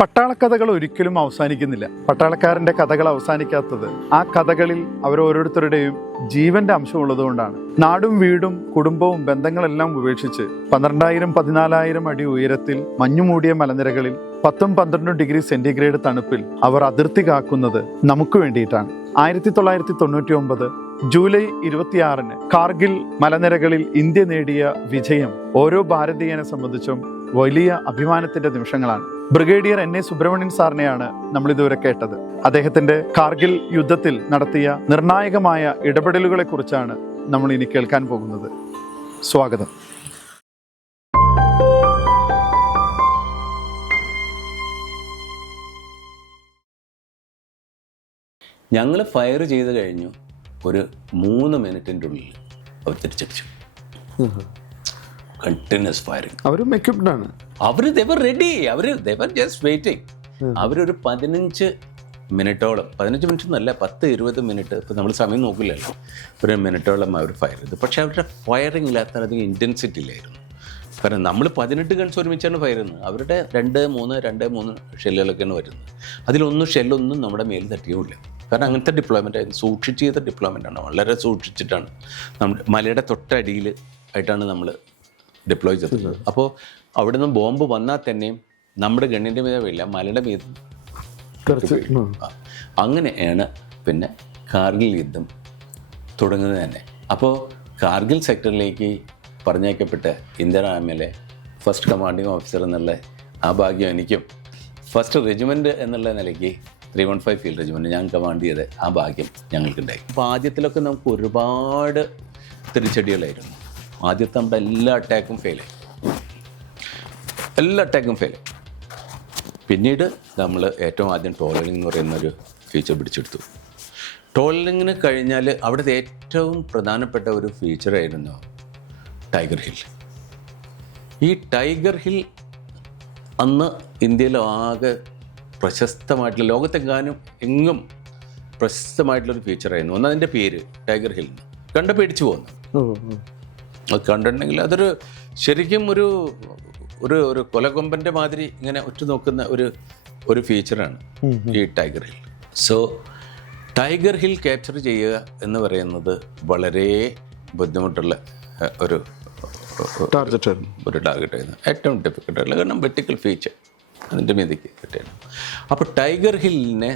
പട്ടാളക്കഥകൾ ഒരിക്കലും അവസാനിക്കുന്നില്ല. പട്ടാളക്കാരൻ്റെ കഥകൾ അവസാനിക്കാത്തത് ആ കഥകളിൽ അവരോരോരുത്തരുടെയും ജീവന്റെ അംശമുള്ളതുകൊണ്ടാണ്. നാടും വീടും കുടുംബവും ബന്ധങ്ങളെല്ലാം ഉപേക്ഷിച്ച് 12,000-14,000 അടി ഉയരത്തിൽ മഞ്ഞുമൂടിയ മലനിരകളിൽ 10-12 ഡിഗ്രി സെന്റിഗ്രേഡ് തണുപ്പിൽ അവർ അതിർത്തി കാക്കുന്നത് നമുക്ക് വേണ്ടിയിട്ടാണ്. 1999 ജൂലൈ 26 കാർഗിൽ മലനിരകളിൽ ഇന്ത്യ നേടിയ വിജയം ഓരോ ഭാരതീയനെ സംബന്ധിച്ചും വലിയ അഭിമാനത്തിന്റെ നിമിഷങ്ങളാണ്. ബ്രിഗേഡിയർ NA സുബ്രഹ്മണ്യൻ സാറിനെയാണ് നമ്മൾ ഇതുവരെ കേട്ടത്. അദ്ദേഹത്തിന്റെ കാർഗിൽ യുദ്ധത്തിൽ നടത്തിയ നിർണായകമായ ഇടപെടലുകളെ കുറിച്ചാണ് നമ്മൾ ഇനി കേൾക്കാൻ പോകുന്നത്. സ്വാഗതം. ഞങ്ങൾ ഫയർ ചെയ്ത് കഴിഞ്ഞു. ഒരു 3 മിനിറ്റിൻ്റെ ഉള്ളിൽ അവർ തിരിച്ചടിച്ചു. Continuous firing. അവരും എക്യുപ്ഡ് ആണ്. അവർ റെഡി. അവർ ജസ്റ്റ് വെയിറ്റിംഗ്. അവരൊരു 15 മിനിറ്റോളം, 15 മിനിറ്റ് എന്നല്ല, 10-20 മിനിറ്റ്, ഇപ്പം നമ്മൾ സമയം നോക്കില്ലല്ലോ, ഒരു മിനിറ്റോളം അവർ ഫയർ ചെയ്തു. പക്ഷേ അവരുടെ ഫയറിംഗ് ഇല്ലാത്തധികം ഇൻറ്റൻസിറ്റി ഇല്ലായിരുന്നു. കാരണം നമ്മൾ 18 ഗൺസ് ഒരുമിച്ചാണ് ഫയർ ചെയ്യുന്നത്. അവരുടെ 2-3 ഷെല്ലുകളൊക്കെയാണ് വരുന്നത്. അതിലൊന്നും ഷെല്ലൊന്നും നമ്മുടെ മേൽ തട്ടിയുമില്ല. കാരണം അങ്ങനത്തെ ഡിപ്ലോയ്മെൻ്റ് ആയിരുന്നു. സൂക്ഷിച്ച് ചെയ്ത ഡിപ്ലോയ്മെൻ്റാണ്. വളരെ സൂക്ഷിച്ചിട്ടാണ്. നമ്മുടെ മലയുടെ തൊട്ടടിയിൽ ആയിട്ടാണ് നമ്മൾ ഡിപ്ലോയ് ചെയ്തത്. അപ്പോൾ അവിടെ നിന്ന് ബോംബ് വന്നാൽ തന്നെയും നമ്മുടെ ഗണ്ണിൻ്റെ മീതെ വീഴില്ല, മലയുടെ മീത്. അങ്ങനെയാണ് പിന്നെ കാർഗിൽ യുദ്ധം തുടങ്ങുന്നത് തന്നെ. അപ്പോൾ കാർഗിൽ സെക്ടറിലേക്ക് പറഞ്ഞയക്കപ്പെട്ട ഇന്ത്യൻ ആർമിയിലെ ഫസ്റ്റ് കമാൻഡിങ് ഓഫീസർ എന്നുള്ള ആ ഭാഗ്യം എനിക്കും, ഫസ്റ്റ് റെജിമെൻറ്റ് എന്നുള്ള നിലയ്ക്ക് 315 ഫീൽഡ് റെജിമെൻറ്റ് ഞാൻ കമാൻഡ് ചെയ്ത ആ ഭാഗ്യം ഞങ്ങൾക്കുണ്ടായി. അപ്പോൾ ആദ്യത്തിലൊക്കെ നമുക്ക് ഒരുപാട് തിരിച്ചടികളായിരുന്നു. ആദ്യത്തെ നമ്മുടെ എല്ലാ അറ്റാക്കും ഫെയിലായി. പിന്നീട് നമ്മൾ ഏറ്റവും ആദ്യം ടോളനിങ് എന്ന് പറയുന്നൊരു ഫീച്ചർ പിടിച്ചെടുത്തു. ടോളനിങ്ങിന് കഴിഞ്ഞാൽ അവിടുത്തെ ഏറ്റവും പ്രധാനപ്പെട്ട ഒരു ഫീച്ചറായിരുന്നു ടൈഗർ ഹിൽ. ഈ ടൈഗർ ഹിൽ അന്ന് ഇന്ത്യയിൽ ആകെ പ്രശസ്തമായിട്ടുള്ള, ലോകത്തെങ്ങാനും എങ്ങും പ്രശസ്തമായിട്ടുള്ളൊരു ഫീച്ചറായിരുന്നു. ഒന്ന് അതിൻ്റെ പേര് ടൈഗർ ഹിൽ. കണ്ട് പേടിച്ചു പോകുന്നു. അത് കണ്ടിട്ടുണ്ടെങ്കിൽ അതൊരു ശരിക്കും ഒരു ഒരു കൊലകൊമ്പൻ്റെ മാതിരി ഇങ്ങനെ ഉറ്റുനോക്കുന്ന ഒരു ഫീച്ചറാണ് ഈ tiger hill. So tiger hill capture ചെയ്യുക എന്ന് പറയുന്നത് വളരെ ബുദ്ധിമുട്ടുള്ള ഒരു ടാർഗറ്റായിരുന്നു. ഏറ്റവും ഡിഫിക്കൽട്ടായിട്ടുള്ള, കാരണം വെർട്ടിക്കൽ ഫീച്ചർ അതിൻ്റെ മീതിക്ക് കിട്ടിയാണ്. അപ്പോൾ ടൈഗർ ഹില്ലിനെ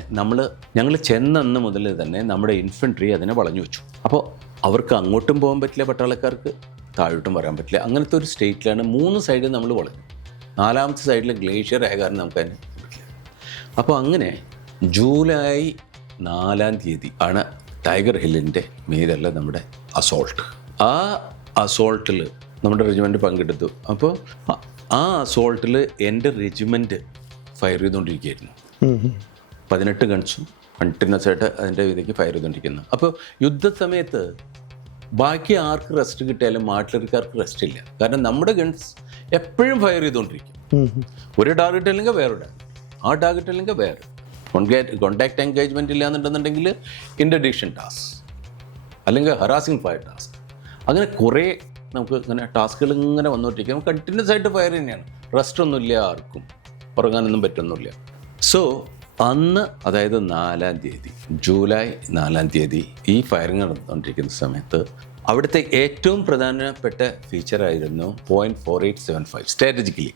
ഞങ്ങൾ ചെന്നന്ന് മുതൽ തന്നെ നമ്മുടെ ഇൻഫൻട്രി അതിനെ വളഞ്ഞു വെച്ചു. അപ്പോൾ അവർക്ക് അങ്ങോട്ടും പോകാൻ പറ്റില്ല, പട്ടാളക്കാർക്ക് താഴോട്ടും വരാൻ പറ്റില്ല. അങ്ങനത്തെ ഒരു സ്റ്റേറ്റിലാണ് 3 സൈഡിൽ നമ്മൾ വളഞ്ഞു. 4ാമത്തെ സൈഡിൽ ഗ്ലേഷ്യർ ആയ കാരണം നമുക്ക് അതിന് പറ്റില്ല. അപ്പോൾ അങ്ങനെ ജൂലൈ 4 ആണ് ടൈഗർ ഹില്ലിൻ്റെ മീതല്ല നമ്മുടെ അസോൾട്ട്. ആ അസോൾട്ടിൽ നമ്മുടെ റെജിമെൻറ്റ് പങ്കെടുത്തു. അപ്പോൾ ആ അസോൾട്ടിൽ എൻ്റെ റെജിമെൻറ്റ് ഫയർ ചെയ്തുകൊണ്ടിരിക്കുകയായിരുന്നു. 18 ഗൺസും കണ്ടിന്യൂസ് ആയിട്ട് അതിൻ്റെ ഇതിലേക്ക് ഫയർ ചെയ്തുകൊണ്ടിരിക്കുന്നു. അപ്പോൾ യുദ്ധസമയത്ത് ബാക്കി ആർക്ക് റെസ്റ്റ് കിട്ടിയാലും ആർട്ടിലറിക്കാർക്ക് റെസ്റ്റ് ഇല്ല. കാരണം നമ്മുടെ ഗൺസ് എപ്പോഴും ഫയർ ചെയ്തുകൊണ്ടിരിക്കും. ഒരു ടാർഗറ്റ് അല്ലെങ്കിൽ വേറെ ടാർഗറ്റ്, ആ ടാർഗറ്റ് അല്ലെങ്കിൽ വേറെ. കോണ്ടാക്ട് എൻഗേജ്മെൻറ്റ് ഇല്ലാന്നുണ്ടെന്നുണ്ടെങ്കിൽ ഇൻട്രഡിക്ഷൻ ടാസ്ക്, അല്ലെങ്കിൽ ഹറാസിങ് ഫയർ ടാസ്ക്, അങ്ങനെ കുറേ നമുക്ക് ഇങ്ങനെ ടാസ്കുകൾ ഇങ്ങനെ വന്നുകൊണ്ടിരിക്കും. കണ്ടിന്യൂസ് ആയിട്ട് ഫയർ തന്നെയാണ്. റെസ്റ്റ് ഒന്നുമില്ല, ആർക്കും ഉറങ്ങാനൊന്നും പറ്റുന്നില്ല. സോ അന്ന്, അതായത് 4-ാം തീയതി, ജൂലൈ 4-ാം തീയതി ഈ ഫയറിങ് നടന്നുകൊണ്ടിരിക്കുന്ന സമയത്ത് അവിടുത്തെ ഏറ്റവും പ്രധാനപ്പെട്ട ഫീച്ചറായിരുന്നു .4875 സ്ട്രാറ്റജിക്കലി.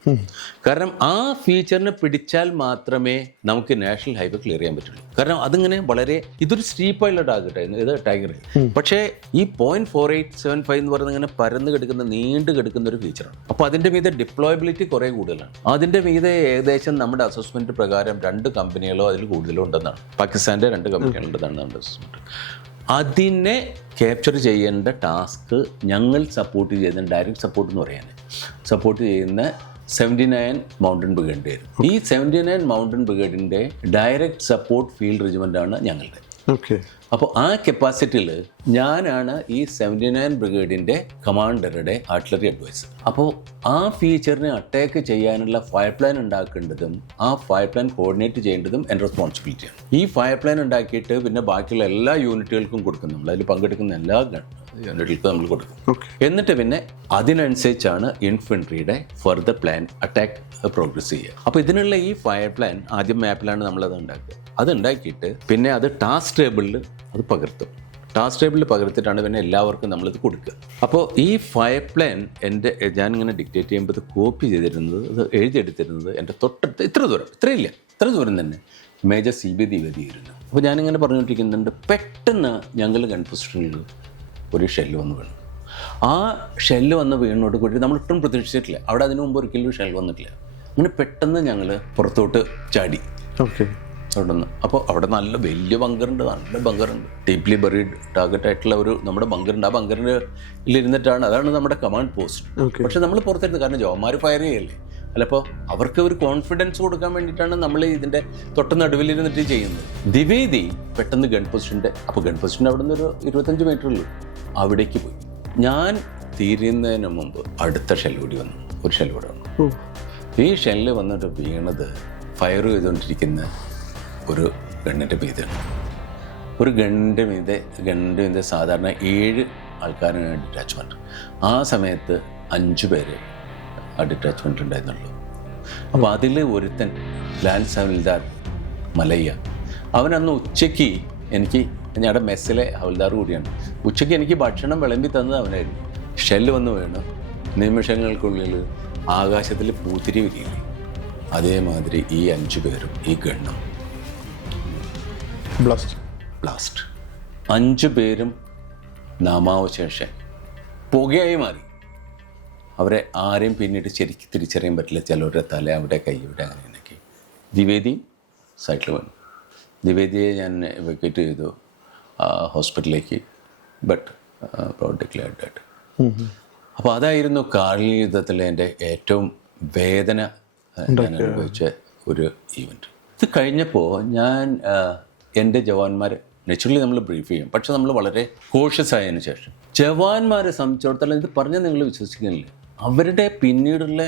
കാരണം ആ ഫീച്ചറിനെ പിടിച്ചാൽ മാത്രമേ നമുക്ക് നാഷണൽ ഹൈവേ ക്ലിയർ ചെയ്യാൻ പറ്റുള്ളൂ. കാരണം അതിങ്ങനെ വളരെ, ഇതൊരു സ്റ്റീപ്പായുള്ള ടാർഗറ്റായിരുന്നു ഇത് ടൈഗർ ഹിൽ. പക്ഷേ ഈ .4875 എന്ന് പറയുന്നത് ഇങ്ങനെ പരന്ന് കിടക്കുന്ന, നീണ്ടു കിടക്കുന്ന ഒരു ഫീച്ചറാണ്. അപ്പോൾ അതിൻ്റെ മീതെ ഡിപ്ലോയബിലിറ്റി കുറേ കൂടുതലാണ്. അതിൻ്റെ മീതെ ഏകദേശം നമ്മുടെ അസസ്മെൻറ്റ് പ്രകാരം 2 കമ്പനികളോ അതിൽ കൂടുതലോ ഉണ്ടെന്നാണ്. പാകിസ്ഥാൻ്റെ 2 കമ്പനികളുണ്ടെന്നാണ് നമ്മുടെ അസസ്മെൻറ്റ്. അതിനെ ക്യാപ്ചർ ചെയ്യേണ്ട ടാസ്ക് ഞങ്ങൾ സപ്പോർട്ട് ചെയ്യുന്ന, ഡയറക്റ്റ് സപ്പോർട്ട് എന്ന് പറയാൻ സപ്പോർട്ട് ചെയ്യുന്ന 79 മൗണ്ടൻ ബ്രിഗേഡ് ആയിരുന്നു. ഈ 79 മൗണ്ടൻ ബ്രിഗേഡിൻ്റെ ഡയറക്റ്റ് സപ്പോർട്ട് ഫീൽഡ് റെജിമെൻ്റാണ് ഞങ്ങളുടെ. അപ്പോൾ ആ കപ്പാസിറ്റിയിൽ ഞാനാണ് ഈ 79 ബ്രിഗേഡിൻ്റെ കമാൻഡറുടെ ആർട്ടിലറി അഡ്വൈസർ. അപ്പോൾ ആ ഫീച്ചറിനെ അറ്റാക്ക് ചെയ്യാനുള്ള ഫയർ പ്ലാൻ ഉണ്ടാക്കേണ്ടതും ആ ഫയർ പ്ലാൻ കോർഡിനേറ്റ് ചെയ്യേണ്ടതും എൻ്റെ റെസ്പോൺസിബിലിറ്റിയാണ്. ഈ ഫയർ പ്ലാൻ ഉണ്ടാക്കിയിട്ട് പിന്നെ ബാക്കിയുള്ള എല്ലാ യൂണിറ്റുകൾക്കും കൊടുക്കും. നമ്മൾ അതിൽ പങ്കെടുക്കുന്ന എല്ലാ യൂണിറ്റുകൾക്ക് നമ്മൾ കൊടുക്കും. എന്നിട്ട് പിന്നെ അതിനനുസരിച്ചാണ് ഇൻഫൻട്രിയുടെ ഫർദർ പ്ലാൻ അറ്റാക്ക് പ്രോഗ്രസ് ചെയ്യുക. അപ്പോൾ ഇതിനുള്ള ഈ ഫയർ പ്ലാൻ ആദ്യം മാപ്പിലാണ് നമ്മളത് ഉണ്ടാക്കുക. അത് ഉണ്ടാക്കിയിട്ട് പിന്നെ അത് ടാസ്ക് ടേബിളിൽ അത് പകർത്തും. ടാസ്ക് ടേബിളിൽ പകർത്തിട്ടാണ് പിന്നെ എല്ലാവർക്കും നമ്മളിത് കൊടുക്കുക. അപ്പോൾ ഈ ഫയർ പ്ലാൻ ഞാനിങ്ങനെ ഡിക്റ്റേറ്റ് ചെയ്യുമ്പോൾ ഇത് കോപ്പി ചെയ്തിരുന്നത്, ഇത് എഴുതിയെടുത്തിരുന്നത് എൻ്റെ തൊട്ടടുത്ത് ഇത്ര ദൂരം തന്നെ മേജർ CB ദ്വിവേദി ആയിരുന്നു. അപ്പോൾ ഞാനിങ്ങനെ പറഞ്ഞുകൊണ്ടിരിക്കുന്നുണ്ട്, പെട്ടെന്ന് ഞങ്ങൾ ഗൺ പൊസിഷനിൽ ഒരു ഷെല്ല് വന്ന് വീണു. ആ ഷെല്ല് വന്ന് വീണോട് കൂടി നമ്മൾ ഒട്ടും പ്രതീക്ഷിച്ചിട്ടില്ല. അവിടെ അതിനു മുമ്പ് ഒരിക്കലും ഷെല്ല് വന്നിട്ടില്ല. അങ്ങനെ പെട്ടെന്ന് ഞങ്ങൾ പുറത്തോട്ട് ചാടി. അവിടെ നിന്ന് അപ്പോൾ അവിടെ നല്ല വലിയ ബങ്കറുണ്ട്, ഡീപ്ലി ബറീഡ് ടാർഗറ്റ് ആയിട്ടുള്ള ഒരു നമ്മുടെ ബങ്കറുണ്ട്. ആ ബങ്കറിലിരുന്നിട്ടാണ്, അതാണ് നമ്മുടെ കമാൻഡ് പോസ്റ്റ്. പക്ഷെ നമ്മൾ പുറത്തിരുന്ന്, കാരണം ജവാന്മാർ ഫയർ ചെയ്യല്ലേ, അല്ലപ്പോൾ അവർക്ക് ഒരു കോൺഫിഡൻസ് കൊടുക്കാൻ വേണ്ടിയിട്ടാണ് നമ്മൾ ഇതിൻ്റെ തൊട്ട് നടുവിലിരുന്നിട്ട് ചെയ്യുന്നത്. ദ്വിവേദി പെട്ടെന്ന് ഗൺ പൊസിഷൻ്റെ അവിടെ നിന്ന് ഒരു 25 മീറ്ററുള്ളൂ, അവിടേക്ക് പോയി. ഞാൻ തീരുന്നതിന് മുമ്പ് അടുത്ത ഷെല്ല് കൂടി വന്നു, ഒരു ഷെല്ല് കൂടെ വന്നു. ഈ ഷെല്ല് വന്നിട്ട് വീണത് ഫയർ ചെയ്തുകൊണ്ടിരിക്കുന്ന ഒരു ഗണ്ണിൻ്റെ മീതെയാണ്. ഒരു ഗണ്ണിൻ്റെ മീതെ സാധാരണ 7 ആൾക്കാരാണ് ഡിറ്റാച്ച്മെൻറ്റ്. ആ സമയത്ത് 5 പേര് ആ ഡിറ്റാച്ച്മെൻറ്റ് ഉണ്ടായിരുന്നുള്ളൂ. അപ്പോൾ അതിൽ ഒരുത്തൻ ലാൻസ് ഹവൽദാർ മലയ്യ, അവനന്ന് ഉച്ചയ്ക്ക് ഞങ്ങളുടെ മെസ്സിലെ ഹവൽദാർ കൂടിയാണ്. ഉച്ചയ്ക്ക് എനിക്ക് ഭക്ഷണം വിളമ്പി തന്നത് അവനായിരുന്നു. ഷെല്ല് വന്ന് വീണു. നിമിഷങ്ങൾക്കുള്ളിൽ ആകാശത്തിൽ പൂത്തിരി വിരിയില്ലേ, അതേമാതിരി ഈ 5 പേരും ഈ ഗണ്ണും ബ്ലാസ്റ്റ്. 5 പേരും നാമാവശേഷം പുകയായി മാറി. അവരെ ആരെയും പിന്നീട് ശരിക്കും തിരിച്ചറിയാൻ പറ്റില്ല. ചിലവരുടെ തല അവിടെ, കൈ ഇവിടെ, അങ്ങനെയൊക്കെ. ദ്വിവേദി സൈറ്റിൽ വന്നു. ദ്വിവേദിയെ ഞാൻ എവക്യുവേറ്റ് ചെയ്തു ഹോസ്പിറ്റലിലേക്ക്, ബട്ട് ഡിക്ലെയർഡ് ഡെഡ്. അപ്പോൾ അതായിരുന്നു കാർഗിൽ യുദ്ധത്തിലെ എൻ്റെ ഏറ്റവും വേദന ഞാൻ അനുഭവിച്ച ഒരു ഈവൻറ്റ്. ഇത് കഴിഞ്ഞപ്പോൾ ഞാൻ എൻ്റെ ജവാന്മാരെ നാച്ചുറലി നമ്മൾ ബ്രീഫ് ചെയ്യും, പക്ഷെ നമ്മൾ വളരെ കോഷ്യസ് ആയതിനു ശേഷം ജവാന്മാരെ സംബന്ധിച്ചിടത്തോളം ഇത് പറഞ്ഞാൽ നിങ്ങൾ വിശ്വസിക്കുന്നില്ല, അവരുടെ പിന്നീടുള്ള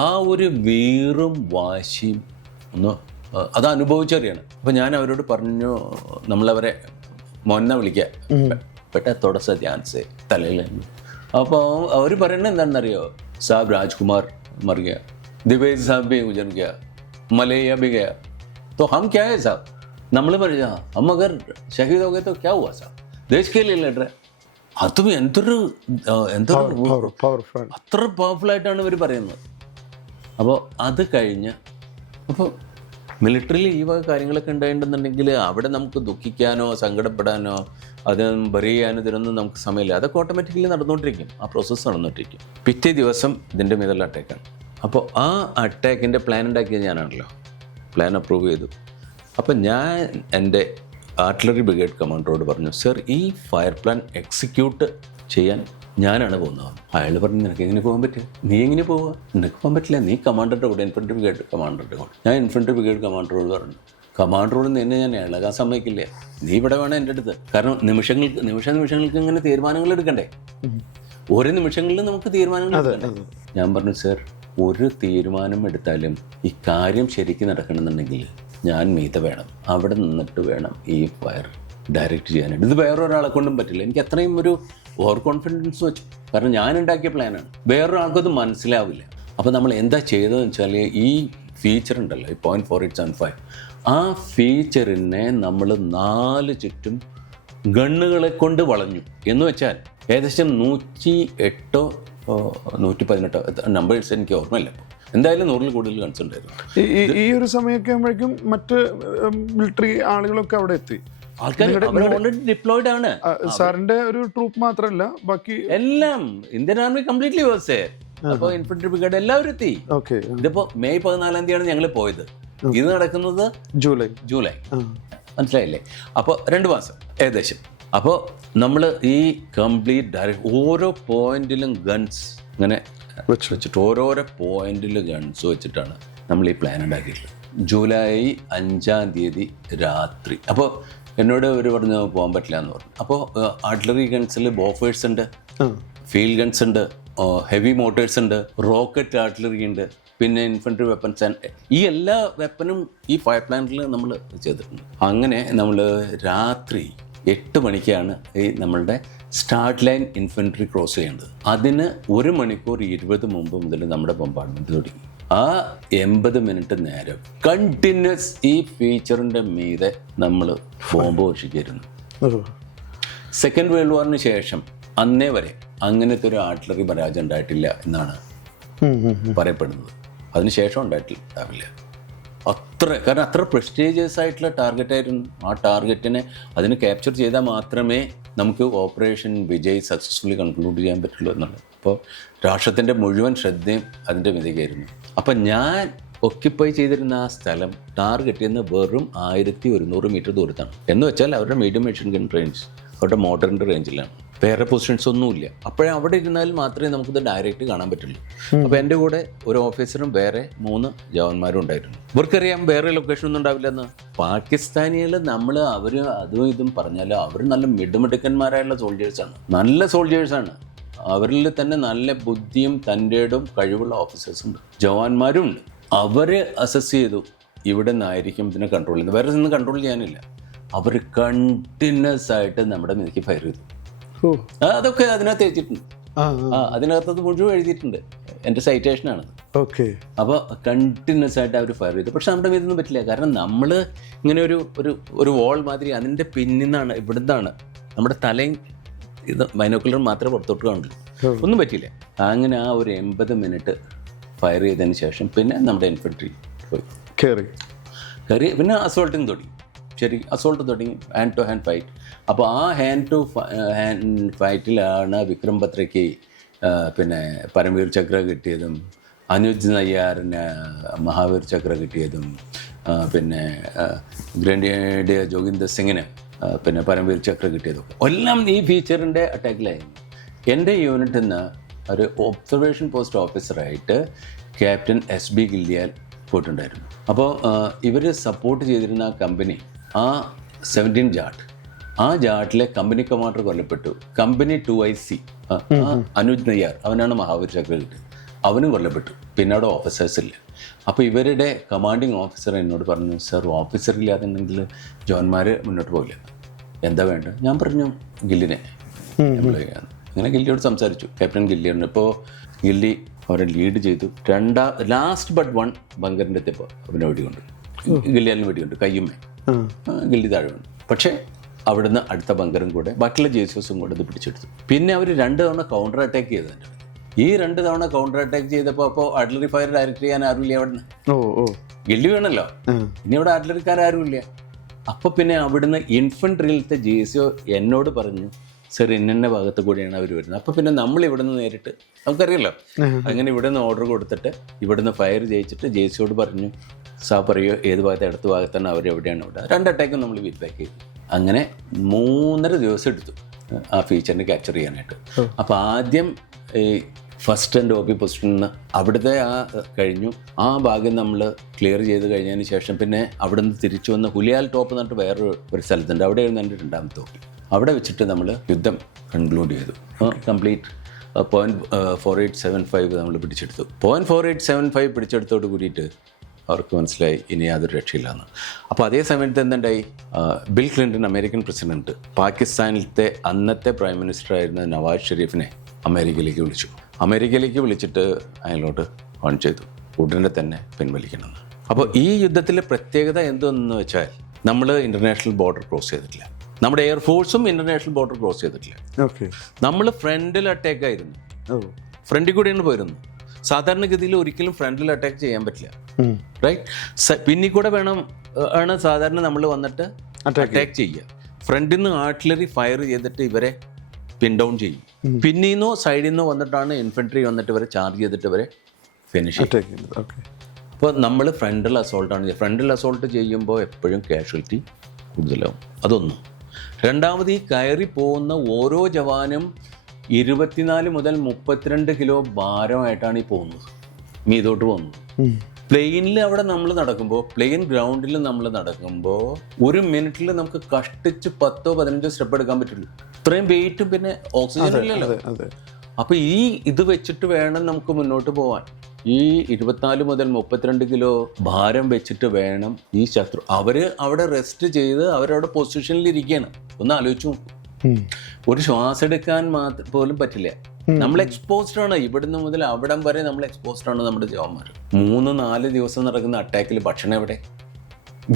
ആ ഒരു വീറും വാശിയും ഒന്ന് അത് അനുഭവിച്ചറിയണം. അപ്പോൾ ഞാൻ അവരോട് പറഞ്ഞു, നമ്മളവരെ മൊന്ന വിളിക്കുക, പെട്ട തൊടസ ധ്യാൻസേ തലയിൽ. അപ്പോൾ അവർ പറയുന്നത് എന്താണെന്നറിയോ, സാബ് രാജ്കുമാർ മർ ഗയ, ദ്വിവേദി സാബ് भी गुजर गया, मलैया भी गया, तो हम क्या है साहब? നമ്മൾ പറയാ हम अगर शहीद हो गए तो क्या हुआ साहब? देश के लिए लड़ रहे. അതും എന്തൊരു അത്ര പവർഫുൾ ആയിട്ടാണ് ഇവർ പറയുന്നത്. അപ്പോൾ അത് കഴിഞ്ഞ് അപ്പോൾ മിലിറ്ററിയിൽ ഈ വക കാര്യങ്ങളൊക്കെ ഉണ്ടായിട്ടുണ്ടെന്നുണ്ടെങ്കിൽ അവിടെ നമുക്ക് ദുഃഖിക്കാനോ സങ്കടപ്പെടാനോ അത് ബറി ചെയ്യാനോ ഇതിനൊന്നും നമുക്ക് സമയമില്ല. അതൊക്കെ ഓട്ടോമാറ്റിക്കലി നടന്നുകൊണ്ടിരിക്കും, ആ പ്രോസസ്സ് നടന്നുകൊണ്ടിരിക്കും. പിറ്റേ ദിവസം ഇതിൻ്റെ മീതുള്ള അറ്റാക്കാണ്. അപ്പോൾ ആ അറ്റാക്കിൻ്റെ പ്ലാൻ ഉണ്ടാക്കിയത് ഞാനാണല്ലോ, പ്ലാൻ അപ്രൂവ് ചെയ്തു. അപ്പം ഞാൻ എൻ്റെ ആർട്ടിലറി ബ്രിഗേഡ് കമാൻഡറോട് പറഞ്ഞു, സർ ഈ ഫയർ പ്ലാൻ എക്സിക്യൂട്ട് ചെയ്യാൻ ഞാനാണ് പോകുന്നത്. അയാൾ പറഞ്ഞു, നിനക്ക് എങ്ങനെ പോകാൻ പറ്റും? നീ എങ്ങനെ പോവുക? നിനക്ക് പോകാൻ പറ്റില്ല, നീ കമാൻഡറുടെ കൂടെ, ഇൻഫൻട്രി ബ്രിഗേഡ് കമാൻഡറുടെ കൂടെ. ഞാൻ ഇൻഫൻട്രി ബ്രിഗേഡ് കമാൻഡറോട് പറഞ്ഞു, കമാൻഡറോട് നിന്നെ ഞാൻ ഇളകാൻ സമ്മതിക്കില്ല, നീ ഇവിടെ വേണം എൻ്റെ അടുത്ത്. കാരണം നിമിഷങ്ങൾക്ക് ഇങ്ങനെ തീരുമാനങ്ങൾ എടുക്കണ്ടേ, ഓരോ നിമിഷങ്ങളിലും നമുക്ക് തീരുമാനങ്ങൾ എടുക്കണ്ടേ. ഞാൻ പറഞ്ഞു, സർ ഒരു തീരുമാനം എടുത്താലും ഈ കാര്യം ശരിക്കും നടക്കണമെന്നുണ്ടെങ്കിൽ ഞാൻ മീത വേണം, അവിടെ നിന്നിട്ട് വേണം ഈ ഫയർ ഡയറക്റ്റ് ചെയ്യാനായിട്ട്. ഇത് വേറൊരാളെ കൊണ്ടും പറ്റില്ല. എനിക്ക് അത്രയും ഒരു ഓവർ കോൺഫിഡൻസ് വെച്ചു, കാരണം ഞാൻ ഉണ്ടാക്കിയ പ്ലാനാണ്, വേറൊരാൾക്കത് മനസ്സിലാവില്ല. അപ്പോൾ നമ്മൾ എന്താ ചെയ്തതെന്ന് വെച്ചാൽ, ഈ ഫീച്ചർ ഉണ്ടല്ലോ, ഈ 0.4875, ആ ഫീച്ചറിനെ നമ്മൾ 4 ചുറ്റും ഗണ്ണുകളെ കൊണ്ട് വളഞ്ഞു. എന്ന് വെച്ചാൽ ഏകദേശം 108 118 നമ്പേഴ്സ് എനിക്ക് ഓർമ്മയില്ല. എന്തായാലും 100-ൽ കൂടുതൽ ഗൺസ് ഉണ്ടായിരുന്നു. ഈ ഒരു സമയമൊക്കെ ആകുമ്പോഴേക്കും മറ്റ് മിലിറ്ററി ആളുകളൊക്കെ അവിടെ എത്തി. ആൾക്കാർ ഓൾറെഡി ഡിപ്ലോയിഡ് ആണ്. സാറിന്റെ ഒരു ട്രൂപ്പ് മാത്രമല്ല, ബാക്കി എല്ലാം Indian army completely was there. അപ്പോൾ ഇൻഫൻട്രി ബ്രിഗേഡ് എല്ലാവരും എത്തി. ഇതിപ്പോ മെയ് 14-ാം തീയതിയാണ് ഞങ്ങൾ പോയത്. ഇത് നടക്കുന്നത് ജൂലൈ, മനസ്സിലായില്ലേ? അപ്പോൾ 2 മാസം ഏകദേശം. അപ്പോൾ നമ്മൾ ഈ കംപ്ലീറ്റ് ഡയറക്റ്റ് ഓരോ പോയിന്റിലും ഗൺസ് ഇങ്ങനെ വെച്ചിട്ട് ഓരോരോ പോയിന്റിൽ ഗൺസ് വെച്ചിട്ടാണ് നമ്മൾ ഈ പ്ലാൻ ഉണ്ടാക്കിയിട്ടുള്ളത്. ജൂലൈ 5-ാം തീയതി രാത്രി. അപ്പോൾ എന്നോട് അവർ പറഞ്ഞു പോകാൻ പറ്റില്ല എന്ന് പറഞ്ഞു. അപ്പോൾ ആർട്ടിലറി ഗൺസിൽ ബോഫേഴ്സ് ഉണ്ട്, ഫീൽഡ് ഗൺസ് ഉണ്ട്, ഹെവി മോട്ടേഴ്സ് ഉണ്ട്, റോക്കറ്റ് ആർട്ടിലറി ഉണ്ട്, പിന്നെ ഇൻഫൻട്രി വെപ്പൺസ് ആൻഡ് ഈ എല്ലാ വെപ്പനും ഈ ഫയർ പ്ലാന്റിൽ നമ്മൾ ചെയ്തിട്ടുണ്ട്. അങ്ങനെ നമ്മൾ രാത്രി 8 മണിക്കാണ് ഈ നമ്മളുടെ സ്റ്റാർട്ട് ലൈൻ ഇൻഫൻട്രി ക്രോസ് ചെയ്യേണ്ടത്. അതിന് 1 മണിക്കൂർ 20 മുമ്പ് മുതൽ നമ്മുടെ ബോംബാർഡ്മെൻറ്റ് തുടങ്ങി. ആ 80 മിനിറ്റ് നേരം കണ്ടിന്യൂസ് ഈ ഫീച്ചറിൻ്റെ മീതെ നമ്മൾ ബോംബ് വർഷിക്കായിരുന്നു. സെക്കൻഡ് വേൾഡ് വാറിന് ശേഷം അന്നേ വരെ അങ്ങനത്തെ ഒരു ആർട്ടിലറി പരാജയം ഉണ്ടായിട്ടില്ല എന്നാണ് പറയപ്പെടുന്നത്. അതിനുശേഷം ഉണ്ടാവില്ല. കാരണം അത്ര പ്രസ്റ്റീജിയസ് ആയിട്ടുള്ള ടാർഗറ്റായിരുന്നു. ആ ടാർഗറ്റിനെ അതിന് ക്യാപ്ചർ ചെയ്താൽ മാത്രമേ നമുക്ക് ഓപ്പറേഷൻ വിജയ് സക്സസ്ഫുള്ളി കൺക്ലൂഡ് ചെയ്യാൻ പറ്റുള്ളൂ എന്നുള്ളത്. അപ്പോൾ രാഷ്ട്രത്തിൻ്റെ മുഴുവൻ ശ്രദ്ധയും അതിൻ്റെ മിതയ്ക്കായിരുന്നു. അപ്പം ഞാൻ ഒക്യുപ്പൈ ചെയ്തിരുന്ന ആ സ്ഥലം ടാർഗറ്റ് ചെയ്യുന്ന വെറും 1100 മീറ്റർ ദൂരത്താണ്. എന്ന് വെച്ചാൽ അവരുടെ മീഡിയം മെഷീൻ ഗൺ റേഞ്ച്, അവരുടെ മോട്ടറിൻ്റെ റേഞ്ചിലാണ്. വേറെ പൊസിഷൻസ് ഒന്നുമില്ല. അപ്പോഴേ അവിടെ ഇരുന്നാൽ മാത്രമേ നമുക്കിത് ഡയറക്റ്റ് കാണാൻ പറ്റുള്ളൂ. അപ്പോൾ എൻ്റെ കൂടെ ഒരു ഓഫീസറും വേറെ 3 ജവാന്മാരും ഉണ്ടായിരുന്നു. ഇവർക്കറിയാം വേറെ ലൊക്കേഷൻ ഒന്നും ഉണ്ടാവില്ലെന്ന്. പാകിസ്ഥാനികൾ അവർ അതും ഇതും പറഞ്ഞാൽ അവർ നല്ല മിടുമിടുക്കന്മാരായുള്ള സോൾജേഴ്സാണ്, നല്ല സോൾജേഴ്സാണ്. അവരിൽ തന്നെ നല്ല ബുദ്ധിയും തൻ്റെടും കഴിവുള്ള ഓഫീസേഴ്സുണ്ട്, ജവാന്മാരും ഉണ്ട്. അവർ അസസ് ചെയ്തു ഇവിടെ നിന്നായിരിക്കും ഇതിനെ കൺട്രോൾ ചെയ്യുന്നത്, വേറെ നിന്ന് കൺട്രോൾ ചെയ്യാനില്ല. അവർ കണ്ടിന്യൂസ് ആയിട്ട് നമ്മുടെ മേലേക്ക് ഫയർ ചെയ്തു. അതൊക്കെ അതിനകത്ത് എഴുതിയിട്ടുണ്ട്. അതിനകത്തത് മുഴുവൻ എഴുതിയിട്ടുണ്ട്. എൻ്റെ സൈറ്റേഷനാണ്. ഓക്കെ. അപ്പോൾ കണ്ടിന്യൂസ് ആയിട്ട് അവർ ഫയർ ചെയ്തു. പക്ഷെ നമ്മുടെ മീതൊന്നും പറ്റില്ല. കാരണം നമ്മൾ ഇങ്ങനെ ഒരു വോൾ മാതിരി അതിൻ്റെ പിന്നിൽ നിന്നാണ്, ഇവിടുന്നാണ് നമ്മുടെ തലയും ഇത് ബൈനോക്കുലർ മാത്രമേ പുറത്തോട്ട് കാണില്ല. ഒന്നും പറ്റില്ല. അങ്ങനെ ആ ഒരു 80 മിനിറ്റ് ഫയർ ചെയ്തതിന് ശേഷം പിന്നെ നമ്മുടെ ഇൻഫൻട്രി പോയി കയറി പിന്നെ അസോൾട്ടിങ് തുടങ്ങി. ശരി, അസോൾട്ട് തുടങ്ങി, ഹാൻഡ് ടു ഹാൻഡ് ഫൈറ്റ്. അപ്പോൾ ആ ഹാൻഡ് ടു ഹാൻഡ് ഫൈറ്റിലാണ് വിക്രം ബത്രയ്ക്ക് പിന്നെ പരംവീർ ചക്ര കിട്ടിയതും, അനുജ് നയ്യാറിന് മഹാവീർ ചക്ര കിട്ടിയതും, പിന്നെ ഗ്രനേഡിയർ ജോഗിന്ദർ സിംഗിന് പിന്നെ പരംവീർ ചക്ര കിട്ടിയതും എല്ലാം ഈ ഫീച്ചറിൻ്റെ അറ്റാക്കിലായിരുന്നു. എൻ്റെ യൂണിറ്റിൽ നിന്ന് ഒരു ഒബ്സർവേഷൻ പോസ്റ്റ് ഓഫീസറായിട്ട് ക്യാപ്റ്റൻ SB ഗില്ലിയാൽ പോയിട്ടുണ്ടായിരുന്നു. അപ്പോൾ ഇവർ സപ്പോർട്ട് ചെയ്തിരുന്ന ആ കമ്പനി, ആ 17 ജാട്ട്, ആ ജാട്ടിലെ കമ്പനി കമാൻഡർ കൊല്ലപ്പെട്ടു. കമ്പനി 2IC അനുജ് നയ്യാർ, അവനാണ് മഹാവീർ ചക്ര കിട്ടിയത്, അവനും കൊല്ലപ്പെട്ടു. പിന്നെ അവിടെ ഓഫീസേഴ്സ് ഇല്ല. അപ്പോൾ ഇവരുടെ കമാൻഡിങ് ഓഫീസർ എന്നോട് പറഞ്ഞു, സർ ഓഫീസർ ഇല്ലാതെങ്കിൽ ജോന്മാർ മുന്നോട്ട് പോകില്ല, എന്താ വേണ്ടത്? ഞാൻ പറഞ്ഞു ഗില്ലിനെ എംപ്ലോയ് ചെയ്യാന്ന്. അങ്ങനെ ഗില്ലിയോട് സംസാരിച്ചു, ക്യാപ്റ്റൻ ഗില്ലിയോട്. ഇപ്പോൾ ഗില്ലി അവരെ ലീഡ് ചെയ്തു. ലാസ്റ്റ് ബട്ട് 1 ബങ്കറിൻ്റെ എത്തിയപ്പോൾ അവനെ വെടികൊണ്ട്, ഗില്ലിയാലിന് വെടികൊണ്ട് കയ്യുമ്മേ, ഗില്ലി താഴെ വീണു. പക്ഷേ അവിടുന്ന് അടുത്ത ബങ്കറും കൂടെ ബാക്കിയുള്ള ജേസസും കൂടെ ഇത് പിടിച്ചെടുത്തു. പിന്നെ അവർ 2 തവണ കൗണ്ടർ അറ്റാക്ക് ചെയ്തതിൻ്റെ ഈ 2 തവണ കൗണ്ടർ അറ്റാക്ക് ചെയ്തപ്പോൾ അപ്പോൾ ആർട്ടിലറി ഫയർ ഡയറക്റ്റ് ചെയ്യാൻ ആരുമില്ല അവിടുന്ന്. ഗില്ലി വേണമല്ലോ, ഇനി അവിടെ ആർട്ടിലറിക്കാരും. അപ്പോൾ പിന്നെ അവിടുന്ന് ഇൻഫൻട്രിയിലത്തെ GSO എന്നോട് പറഞ്ഞു, സർ ഇന്ന ഭാഗത്ത് കൂടിയാണ് അവർ വരുന്നത്. അപ്പോൾ പിന്നെ നമ്മൾ ഇവിടുന്ന് നേരിട്ട് നമുക്കറിയാമല്ലോ, അങ്ങനെ ഇവിടുന്ന് ഓർഡർ കൊടുത്തിട്ട് ഇവിടുന്ന് ഫയർ ചെയ്യിച്ചിട്ട് JSOയോട് പറഞ്ഞു, സാ പറയോ ഏത് ഭാഗത്ത്, അടുത്ത ഭാഗത്താണ് അവരെവിടെയാണ് ഇവിടെ. 2 അറ്റാക്കും നമ്മൾ ഫീഡ്ബാക്ക് ചെയ്തു. അങ്ങനെ 3.5 ദിവസം എടുത്തു ആ ഫീച്ചറിനെ ക്യാപ്ചർ ചെയ്യാനായിട്ട്. അപ്പോൾ ആദ്യം ഈ ഫസ്റ്റ് ആൻഡ് OP പൊസിഷനിൽ നിന്ന് അവിടുത്തെ കഴിഞ്ഞു. ആ ഭാഗം നമ്മൾ ക്ലിയർ ചെയ്ത് കഴിഞ്ഞതിന് ശേഷം പിന്നെ അവിടെ നിന്ന് തിരിച്ചു വന്ന് ഹുലിയാൽ ടോപ്പ് എന്നിട്ട് വേറൊരു സ്ഥലത്തുണ്ട്, അവിടെയായിരുന്നു എൻ്റെ 2ാമത്തെ OP. അവിടെ വെച്ചിട്ട് നമ്മൾ യുദ്ധം കൺക്ലൂഡ് ചെയ്തു. കംപ്ലീറ്റ് .4875 നമ്മൾ പിടിച്ചെടുത്തു. .4875 പിടിച്ചെടുത്തോട് കൂടിയിട്ട് അവർക്ക് മനസ്സിലായി ഇനി യാതൊരു രക്ഷയില്ലാന്ന്. അപ്പോൾ അതേ സമയത്ത് എന്തുണ്ടായി, ബിൽ ക്ലിൻ്റൺ, അമേരിക്കൻ പ്രസിഡൻറ്റ്, പാകിസ്ഥാനിലത്തെ അന്നത്തെ പ്രൈം മിനിസ്റ്റർ ആയിരുന്ന നവാസ് ഷെരീഫിനെ അമേരിക്കയിലേക്ക് വിളിച്ചു. അമേരിക്കയിലേക്ക് വിളിച്ചിട്ട് അയാളോട് ഓൺ ചെയ്തു ഉടനെ തന്നെ പിൻവലിക്കണമെന്ന്. അപ്പോൾ ഈ യുദ്ധത്തിലെ പ്രത്യേകത എന്തെന്ന് വെച്ചാൽ നമ്മൾ ഇൻ്റർനാഷണൽ ബോർഡർ ക്രോസ് ചെയ്തിട്ടില്ല, നമ്മുടെ എയർഫോഴ്സും ഇൻ്റർനാഷണൽ ബോർഡർ ക്രോസ് ചെയ്തിട്ടില്ല. നമ്മൾ ഫ്രണ്ടിൽ അറ്റാക്ക് ആയിരുന്നു, ഫ്രണ്ടിൽ കൂടെയാണ് പോയിരുന്നു. സാധാരണഗതിയിൽ ഒരിക്കലും ഫ്രണ്ടിൽ അറ്റാക്ക് ചെയ്യാൻ പറ്റില്ല, റൈറ്റ്? പിന്നിൽ കൂടെ ആണ് സാധാരണ നമ്മൾ വന്നിട്ട് അറ്റാക്ക് ചെയ്യുക. ഫ്രണ്ടിൽ നിന്ന് ആർട്ടിലറി ഫയർ ചെയ്തിട്ട് ഇവരെ പിൻ ഡൗൺ ചെയ്യും. പിന്നിൽ നിന്നോ സൈഡിൽ നിന്നോ വന്നിട്ടാണ് ഇൻഫൻട്രി വന്നിട്ട് ഇവരെ ചാർജ് ചെയ്തിട്ട് ഇവരെ ഫിനിഷ് ചെയ്യും. അപ്പോൾ നമ്മൾ ഫ്രണ്ടിൽ അസോൾട്ടാണ്. ഫ്രണ്ടിൽ അസോൾട്ട് ചെയ്യുമ്പോൾ എപ്പോഴും കാഷ്വാലിറ്റി കൂടുതലാവും. അതൊന്നും. രണ്ടാമത്, ഈ കയറി പോകുന്ന ഓരോ ജവാനും 24 മുതൽ 32 കിലോ ഭാരമായിട്ടാണ് ഈ പോകുന്നത്, മീതോട്ട് പോകുന്നത്. പ്ലെയിനിൽ അവിടെ നമ്മൾ നടക്കുമ്പോൾ, പ്ലെയിൻ ഗ്രൗണ്ടിൽ നമ്മൾ നടക്കുമ്പോൾ 1 മിനിറ്റിൽ നമുക്ക് കഷ്ടിച്ച് 10-15 സ്റ്റെപ്പ് എടുക്കാൻ പറ്റുള്ളൂ. ഇത്രയും വെയിറ്റും പിന്നെ ഓക്സിജൻ ഇല്ലല്ലോ. അപ്പോൾ ഈ ഇത് വെച്ചിട്ട് വേണം നമുക്ക് മുന്നോട്ട് പോകാൻ. ഈ 24 മുതൽ 32 കിലോ ഭാരം വെച്ചിട്ട് വേണം ഈ ശത്രു. അവര് അവിടെ റെസ്റ്റ് ചെയ്ത് അവരവിടെ പൊസിഷനിൽ ഇരിക്കുകയാണ്. ഒന്ന് ആലോചിച്ചു നോക്കും. ഒരു ശ്വാസം എടുക്കാൻ പോലും പറ്റില്ല. നമ്മൾ എക്സ്പോസ്ഡ് ആണ്. ഇവിടുന്ന് മുതൽ അവിടം വരെ നമ്മൾ എക്സ്പോസ്ഡ് ആണ്. നമ്മുടെ ജവാന്മാർ 3-4 ദിവസം നടക്കുന്ന അറ്റാക്കിൽ ഭക്ഷണം എവിടെ,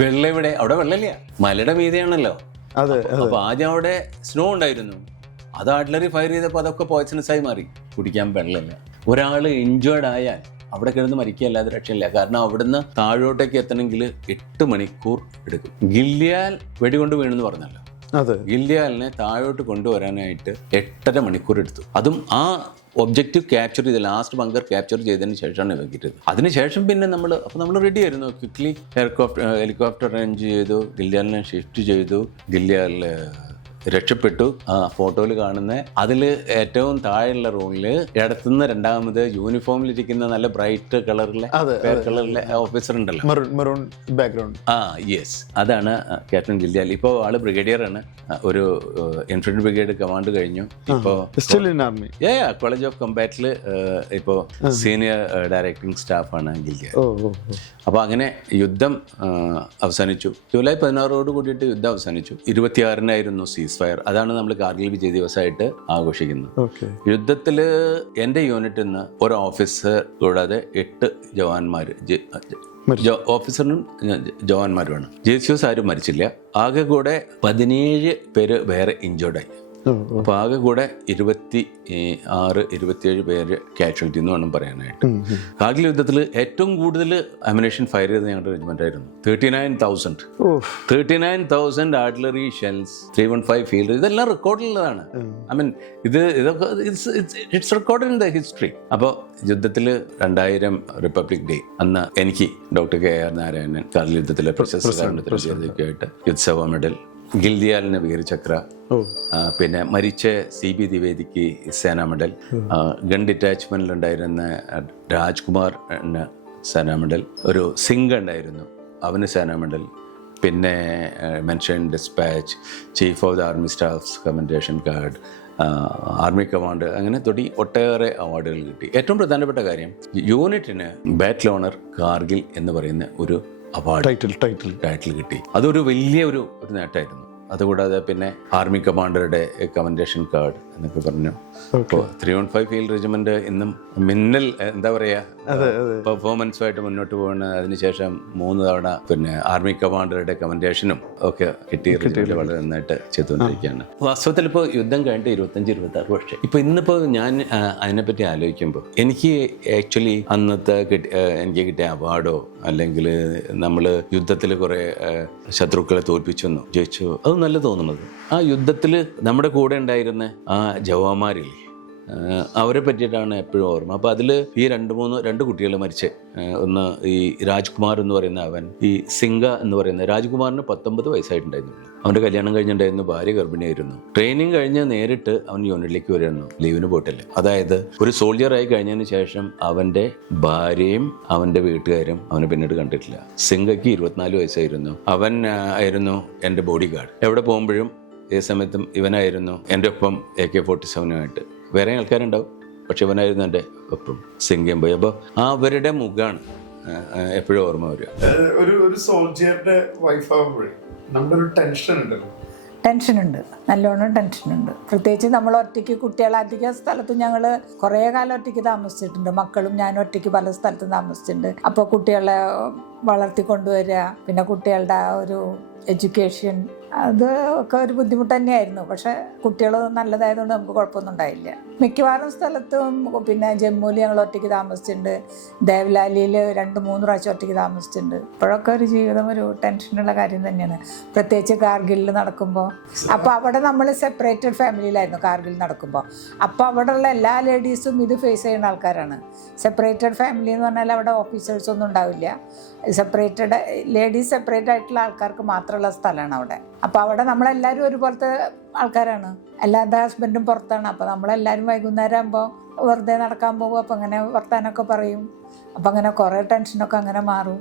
വെള്ളം എവിടെ? അവിടെ വെള്ളമില്ല, മലയുടെ മീതെയാണല്ലോ. അപ്പൊ ആദ്യം അവിടെ സ്നോ ഉണ്ടായിരുന്നു, അത് ആർട്ടിലറി ഫയർ ചെയ്തപ്പോൾ അതൊക്കെ പോയ്സണസ് ആയി മാറി. കുടിക്കാൻ വെള്ളമില്ല. ഒരാൾ ഇഞ്ചേർഡ് ആയാൽ അവിടെ കിടന്ന് മരിക്കുകയല്ലാതെ രക്ഷയില്ല. കാരണം അവിടുന്ന് താഴോട്ടേക്ക് എത്തണമെങ്കിൽ 8 മണിക്കൂർ എടുക്കും. ഗില്യാൽ വെടികൊണ്ട് വീണെന്ന് പറഞ്ഞല്ലോ, ഗില്യാലിനെ താഴോട്ട് കൊണ്ടുവരാനായിട്ട് 8.5 മണിക്കൂർ എടുത്തു. അതും ആ ഒബ്ജക്റ്റീവ് ക്യാപ്ചർ ചെയ്ത് ലാസ്റ്റ് ബങ്കർ ക്യാപ്ചർ ചെയ്തതിന് ശേഷമാണ് വെക്കിട്ടത്. അതിനുശേഷം പിന്നെ നമ്മൾ റെഡി ആയിരുന്നു. ക്വിക്ലി ഹെലികോപ്റ്റർ അറേഞ്ച് ചെയ്തു, ഗില്യാലിനെ ഷിഫ്റ്റ് ചെയ്തു. ഗില്യാൽ രക്ഷപ്പെട്ടു. ആ ഫോട്ടോയിൽ കാണുന്ന അതിൽ ഏറ്റവും താഴെയുള്ള റൂമിൽ ഇടത്തുനിന്ന് രണ്ടാമത് യൂണിഫോമിലിരിക്കുന്ന നല്ല ബ്രൈറ്റ് കളറിലെ ഓഫീസർ ഉണ്ടല്ലോ, മെറൂൺ ബാക്ക്ഗ്രൗണ്ട്. യെസ്, അതാണ് ക്യാപ്റ്റൻ ഗില്യാൽ. ഇപ്പോൾ ആള് ബ്രിഗേഡിയർ ആണ്. ഒരു ഇൻഫൻട്രി ബ്രിഗേഡ് കമാൻഡ് കഴിഞ്ഞു. ഇപ്പോൾ കോളേജ് ഓഫ് കമ്പാറ്റിൽ ഇപ്പോൾ സീനിയർ ഡയറക്ടിംഗ് സ്റ്റാഫാണ് ഗില്യാൽ. അപ്പോൾ അങ്ങനെ യുദ്ധം അവസാനിച്ചു. ജൂലൈ 16 കൂടിയിട്ട് യുദ്ധം അവസാനിച്ചു. 26-നായിരുന്നു സീസ് ഫയർ. അതാണ് നമ്മൾ കാർഗിൽ വിജയ് ദിവസമായിട്ട് ആഘോഷിക്കുന്നത്. യുദ്ധത്തിൽ എൻ്റെ യൂണിറ്റിൽ നിന്ന് ഒരു ഓഫീസർ കൂടാതെ 8 ജവാന്മാർ, ഓഫീസറിനും ജവാന്മാരുമാണ്. ജെസിയോസ് ആരും മരിച്ചില്ല. ആകെ കൂടെ 17 പേര് വേറെ ഇഞ്ചേർഡായി. അപ്പോൾ ആകെ കൂടെ 26-27 പേര് കാഷ്വാലിറ്റി എന്ന് വേണം പറയാനായിട്ട്. കാർഗിൽ യുദ്ധത്തിൽ ഏറ്റവും കൂടുതൽ അമ്യുനേഷൻ ഫയർ ചെയ്തത് ഞങ്ങളുടെ റെജിമെന്റ് ആയിരുന്നു. 39,000 ആർട്ടിലറി ഷെൽസ്, 315 ഫീൽഡ്. ഇതെല്ലാം റെക്കോർഡിലുള്ളതാണ്. ഐ മീൻ ഇതൊക്കെ it's record in the history. അപ്പോൾ യുദ്ധത്തിൽ 2000 റിപ്പബ്ലിക് ഡേ അന്ന് എനിക്ക് ഡോക്ടർ KR നാരായണൻ കാർഗിൽ യുദ്ധത്തിലെ പ്രശസ്തമായിട്ട് യുദ്ധസേവാ മെഡൽ, ഗില്യാലിന് വീരചക്ര, പിന്നെ മരിച്ച CB ദ്വിവേദിക്ക് സേനാ മെഡൽ, ഗൺ ഡിറ്റാച്ച്മെന്റിലുണ്ടായിരുന്ന രാജ്കുമാർ സേനാ മെഡൽ, ഒരു സിംഗ് ഉണ്ടായിരുന്നു അവന് സേനാ മെഡൽ, പിന്നെ mention dispatch, chief of the army staffs commendation card, army command, അങ്ങനെ തുടങ്ങി ഒട്ടേറെ അവാർഡുകൾ കിട്ടി. ഏറ്റവും പ്രധാനപ്പെട്ട കാര്യം യൂണിറ്റിന് ബാറ്റിൽ ഓണർ കാർഗിൽ എന്ന് പറയുന്ന ഒരു അവാർഡ് ടൈറ്റിൽ കിട്ടി. അതൊരു വലിയ ഒരു നേട്ടമായിരുന്നു. അതുകൂടാതെ പിന്നെ ആർമി കമാൻഡറുടെ കമൻഡേഷൻ കാർഡ് എന്നൊക്കെ പറഞ്ഞു. ഇപ്പോൾ 315 ഫീൽഡ് റെജിമെന്റ് ഇന്നും മിന്നൽ എന്താ പറയാ പെർഫോമൻസുമായിട്ട് മുന്നോട്ട് പോകുന്ന. അതിനുശേഷം 3 തവണ പിന്നെ ആർമി കമാൻഡറുടെ കമൻഡേഷനും ഒക്കെ കിട്ടിയ വളരെ നന്നായിട്ട് ചെയ്തുകൊണ്ടിരിക്കുകയാണ്. വാസ്തവത്തിൽ ഇപ്പോൾ യുദ്ധം കഴിഞ്ഞിട്ട് 25-26 വർഷം. ഇപ്പോൾ ഇന്നിപ്പോൾ ഞാൻ അതിനെപ്പറ്റി ആലോചിക്കുമ്പോൾ എനിക്ക് ആക്ച്വലി അന്നത്തെ എനിക്ക് കിട്ടിയ അവാർഡോ അല്ലെങ്കിൽ നമ്മൾ യുദ്ധത്തിൽ കുറേ ശത്രുക്കളെ തോൽപ്പിച്ചെന്നോ ജയിച്ചോ അത് നല്ല തോന്നുന്നത്. ആ യുദ്ധത്തിൽ നമ്മുടെ കൂടെ ഉണ്ടായിരുന്ന ആ ജവാന്മാരില്ലേ, അവരെ പറ്റിയിട്ടാണ് എപ്പോഴും ഓർമ്മ. അപ്പോൾ അതിൽ ഈ 2 കുട്ടികൾ മരിച്ച്. ഒന്ന് ഈ രാജ്കുമാർ എന്ന് പറയുന്ന അവൻ, ഈ സിംഗ എന്ന് പറയുന്ന രാജ്കുമാറിന് 19 വയസ്സായിട്ടുണ്ടായിരുന്നു. അവൻ്റെ കല്യാണം കഴിഞ്ഞിട്ടുണ്ടായിരുന്നു, ഭാര്യ ഗർഭിണിയായിരുന്നു. ട്രെയിനിങ് കഴിഞ്ഞ് നേരിട്ട് അവൻ യൂണിറ്റിലേക്ക് വരുന്നു, ലീവിന് പോയിട്ടില്ല. അതായത് ഒരു സോൾജിയറായി കഴിഞ്ഞതിന് ശേഷം അവൻ്റെ ഭാര്യയും അവൻ്റെ വീട്ടുകാരും അവനെ പിന്നീട് കണ്ടിട്ടില്ല. സിംഗയ്ക്ക് 24 വയസ്സായിരുന്നു. അവൻ ആയിരുന്നു എൻ്റെ ബോഡി ഗാർഡ്. എവിടെ പോകുമ്പോഴും ഏത് സമയത്തും ഇവനായിരുന്നു എൻ്റെ ഒപ്പം AK-47 വേറെ ആൾക്കാരുണ്ടാവും, പക്ഷെ ഇവനായിരുന്നു എൻ്റെ ഒപ്പം സിംഗം പോയി. അപ്പോൾ അവരുടെ മുഖമാണ് എപ്പോഴും ഓർമ്മ വരിക. ഒരു സോൾജിയറുടെ വൈഫാകുമ്പോഴേ നമ്മളൊരു ടെൻഷനുണ്ട്, നല്ലോണം ടെൻഷനുണ്ട്. പ്രത്യേകിച്ച് നമ്മൾ ഒറ്റയ്ക്ക് കുട്ടികളെ അധിക സ്ഥലത്തും ഞങ്ങൾ കുറേ കാലം ഒറ്റയ്ക്ക് താമസിച്ചിട്ടുണ്ട്. മക്കളും ഞാനും ഒറ്റയ്ക്ക് പല സ്ഥലത്തും താമസിച്ചിട്ടുണ്ട്. അപ്പോൾ കുട്ടികളെ വളർത്തിക്കൊണ്ടുവരിക, പിന്നെ കുട്ടികളുടെ ഒരു എഡ്യൂക്കേഷൻ, അത് ഒക്കെ ഒരു ബുദ്ധിമുട്ട് തന്നെയായിരുന്നു. പക്ഷെ കുട്ടികൾ നല്ലതായതുകൊണ്ട് നമുക്ക് കുഴപ്പമൊന്നും ഉണ്ടായില്ല. മിക്കവാറും സ്ഥലത്തും പിന്നെ ജമ്മുവിൽ ഞങ്ങൾ ഒറ്റയ്ക്ക് താമസിച്ചിട്ടുണ്ട്, ദേവ്ലാലിയിൽ 2-3 പ്രാവശ്യം ഒറ്റയ്ക്ക് താമസിച്ചിട്ടുണ്ട്. ഇപ്പോഴൊക്കെ ഒരു ജീവിതം ഒരു ടെൻഷനുള്ള കാര്യം തന്നെയാണ്, പ്രത്യേകിച്ച് കാർഗിലിൽ നടക്കുമ്പോൾ. അപ്പോൾ അവിടെ നമ്മൾ സെപ്പറേറ്റഡ് ഫാമിലിയിലായിരുന്നു കാർഗിൽ നടക്കുമ്പോൾ. അപ്പോൾ അവിടെയുള്ള എല്ലാ ലേഡീസും ഇത് ഫേസ് ചെയ്യുന്ന ആൾക്കാരാണ്. സെപ്പറേറ്റഡ് ഫാമിലി എന്ന് പറഞ്ഞാൽ അവിടെ ഓഫീസേഴ്സ് ഒന്നും ഉണ്ടാവില്ല. സെപ്പറേറ്റഡ് ലേഡീസ് സെപ്പറേറ്റ് ആയിട്ടുള്ള ആൾക്കാർക്ക് മാത്രമുള്ള സ്ഥലമാണ് അവിടെ. അപ്പോൾ അവിടെ നമ്മളെല്ലാവരും ഒരുപോലത്തെ ആൾക്കാരാണ്. എല്ലാവരുടെ ഹസ്ബൻഡും പുറത്താണ്. അപ്പോൾ നമ്മളെല്ലാവരും വൈകുന്നേരം ആകുമ്പോൾ വെറുതെ നടക്കാൻ പോകും. അപ്പോൾ അങ്ങനെ വർത്താനമൊക്കെ പറയും. അപ്പം അങ്ങനെ കുറേ ടെൻഷനൊക്കെ അങ്ങനെ മാറും.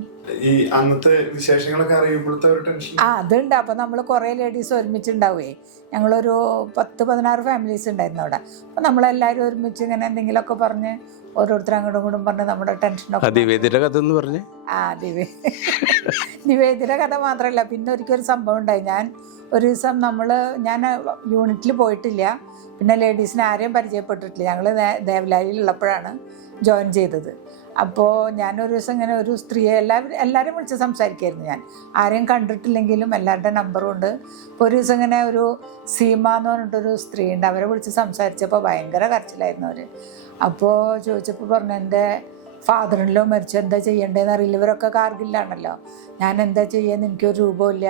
ഈ അന്നത്തെ വിശേഷങ്ങളൊക്കെ അറിയുമ്പോഴത്തെ ഒരു ടെൻഷൻ അതുണ്ട്. അപ്പം നമ്മൾ കുറേ ലേഡീസ് ഒരുമിച്ചുണ്ടാവുകയെ, ഞങ്ങളൊരു 10-16 ഫാമിലീസ് ഉണ്ടായിരുന്നു അവിടെ. അപ്പം നമ്മളെല്ലാവരും ഒരുമിച്ച് ഇങ്ങനെ എന്തെങ്കിലുമൊക്കെ പറഞ്ഞ് ഓരോരുത്തരും അങ്ങോട്ടും ഇങ്ങോട്ടും പറഞ്ഞ് നമ്മുടെ ടെൻഷനൊക്കെ. നിവേദിയുടെ കഥ എന്ന് പറഞ്ഞ് നിവേദിയുടെ കഥ മാത്രമല്ല, പിന്നെ ഒരിക്കലൊരു സംഭവം ഉണ്ടായി. ഒരു ദിവസം ഞാൻ യൂണിറ്റിൽ പോയിട്ടില്ല, പിന്നെ ലേഡീസിനെ ആരെയും പരിചയപ്പെട്ടിട്ടില്ല. ഞങ്ങൾ ദേവലാലിയിലുള്ളപ്പോഴാണ് ജോയിൻ ചെയ്തത്. അപ്പോൾ ഞാനൊരു ദിവസം ഇങ്ങനെ ഒരു സ്ത്രീയെ എല്ലാവരും വിളിച്ച് സംസാരിക്കുമായിരുന്നു. ഞാൻ ആരെയും കണ്ടിട്ടില്ലെങ്കിലും എല്ലാവരുടെ നമ്പറും ഉണ്ട്. അപ്പോൾ ഒരു ദിവസം ഇങ്ങനെ ഒരു സീമ എന്ന് പറഞ്ഞിട്ടൊരു സ്ത്രീ ഉണ്ട്, അവരെ വിളിച്ച് സംസാരിച്ചപ്പോൾ ഭയങ്കര കരച്ചിലായിരുന്നു അവർ. അപ്പോൾ ചോദിച്ചപ്പോൾ പറഞ്ഞു, എൻ്റെ ഫാദറിനിലോ മരിച്ചു, എന്താ ചെയ്യേണ്ടതെന്ന് അറിയില്ല. ഇവരൊക്കെ കാർഗിലാണല്ലോ, ഞാൻ എന്താ ചെയ്യുന്നത്, എനിക്കൊരു രൂപമില്ല.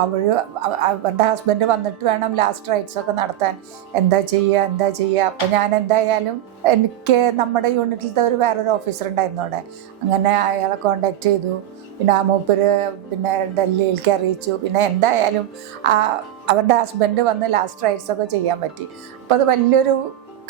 അവരുടെ ഹസ്ബൻഡ് വന്നിട്ട് വേണം ലാസ്റ്റ് റൈറ്റ്സൊക്കെ നടത്താൻ, എന്താ ചെയ്യുക. അപ്പം ഞാൻ എന്തായാലും എനിക്ക് നമ്മുടെ യൂണിറ്റിലത്തെ വേറൊരു ഓഫീസർ ഉണ്ടായിരുന്നു അവിടെ, അങ്ങനെ അയാളെ കോണ്ടാക്ട് ചെയ്തു. പിന്നെ ആ മൂപ്പര് പിന്നെ ഡൽഹിയിലേക്ക് അറിയിച്ചു. പിന്നെ എന്തായാലും അവരുടെ ഹസ്ബൻഡ് വന്ന് ലാസ്റ്റ് റൈറ്റ്സൊക്കെ ചെയ്യാൻ പറ്റി. അപ്പോൾ അത് വലിയൊരു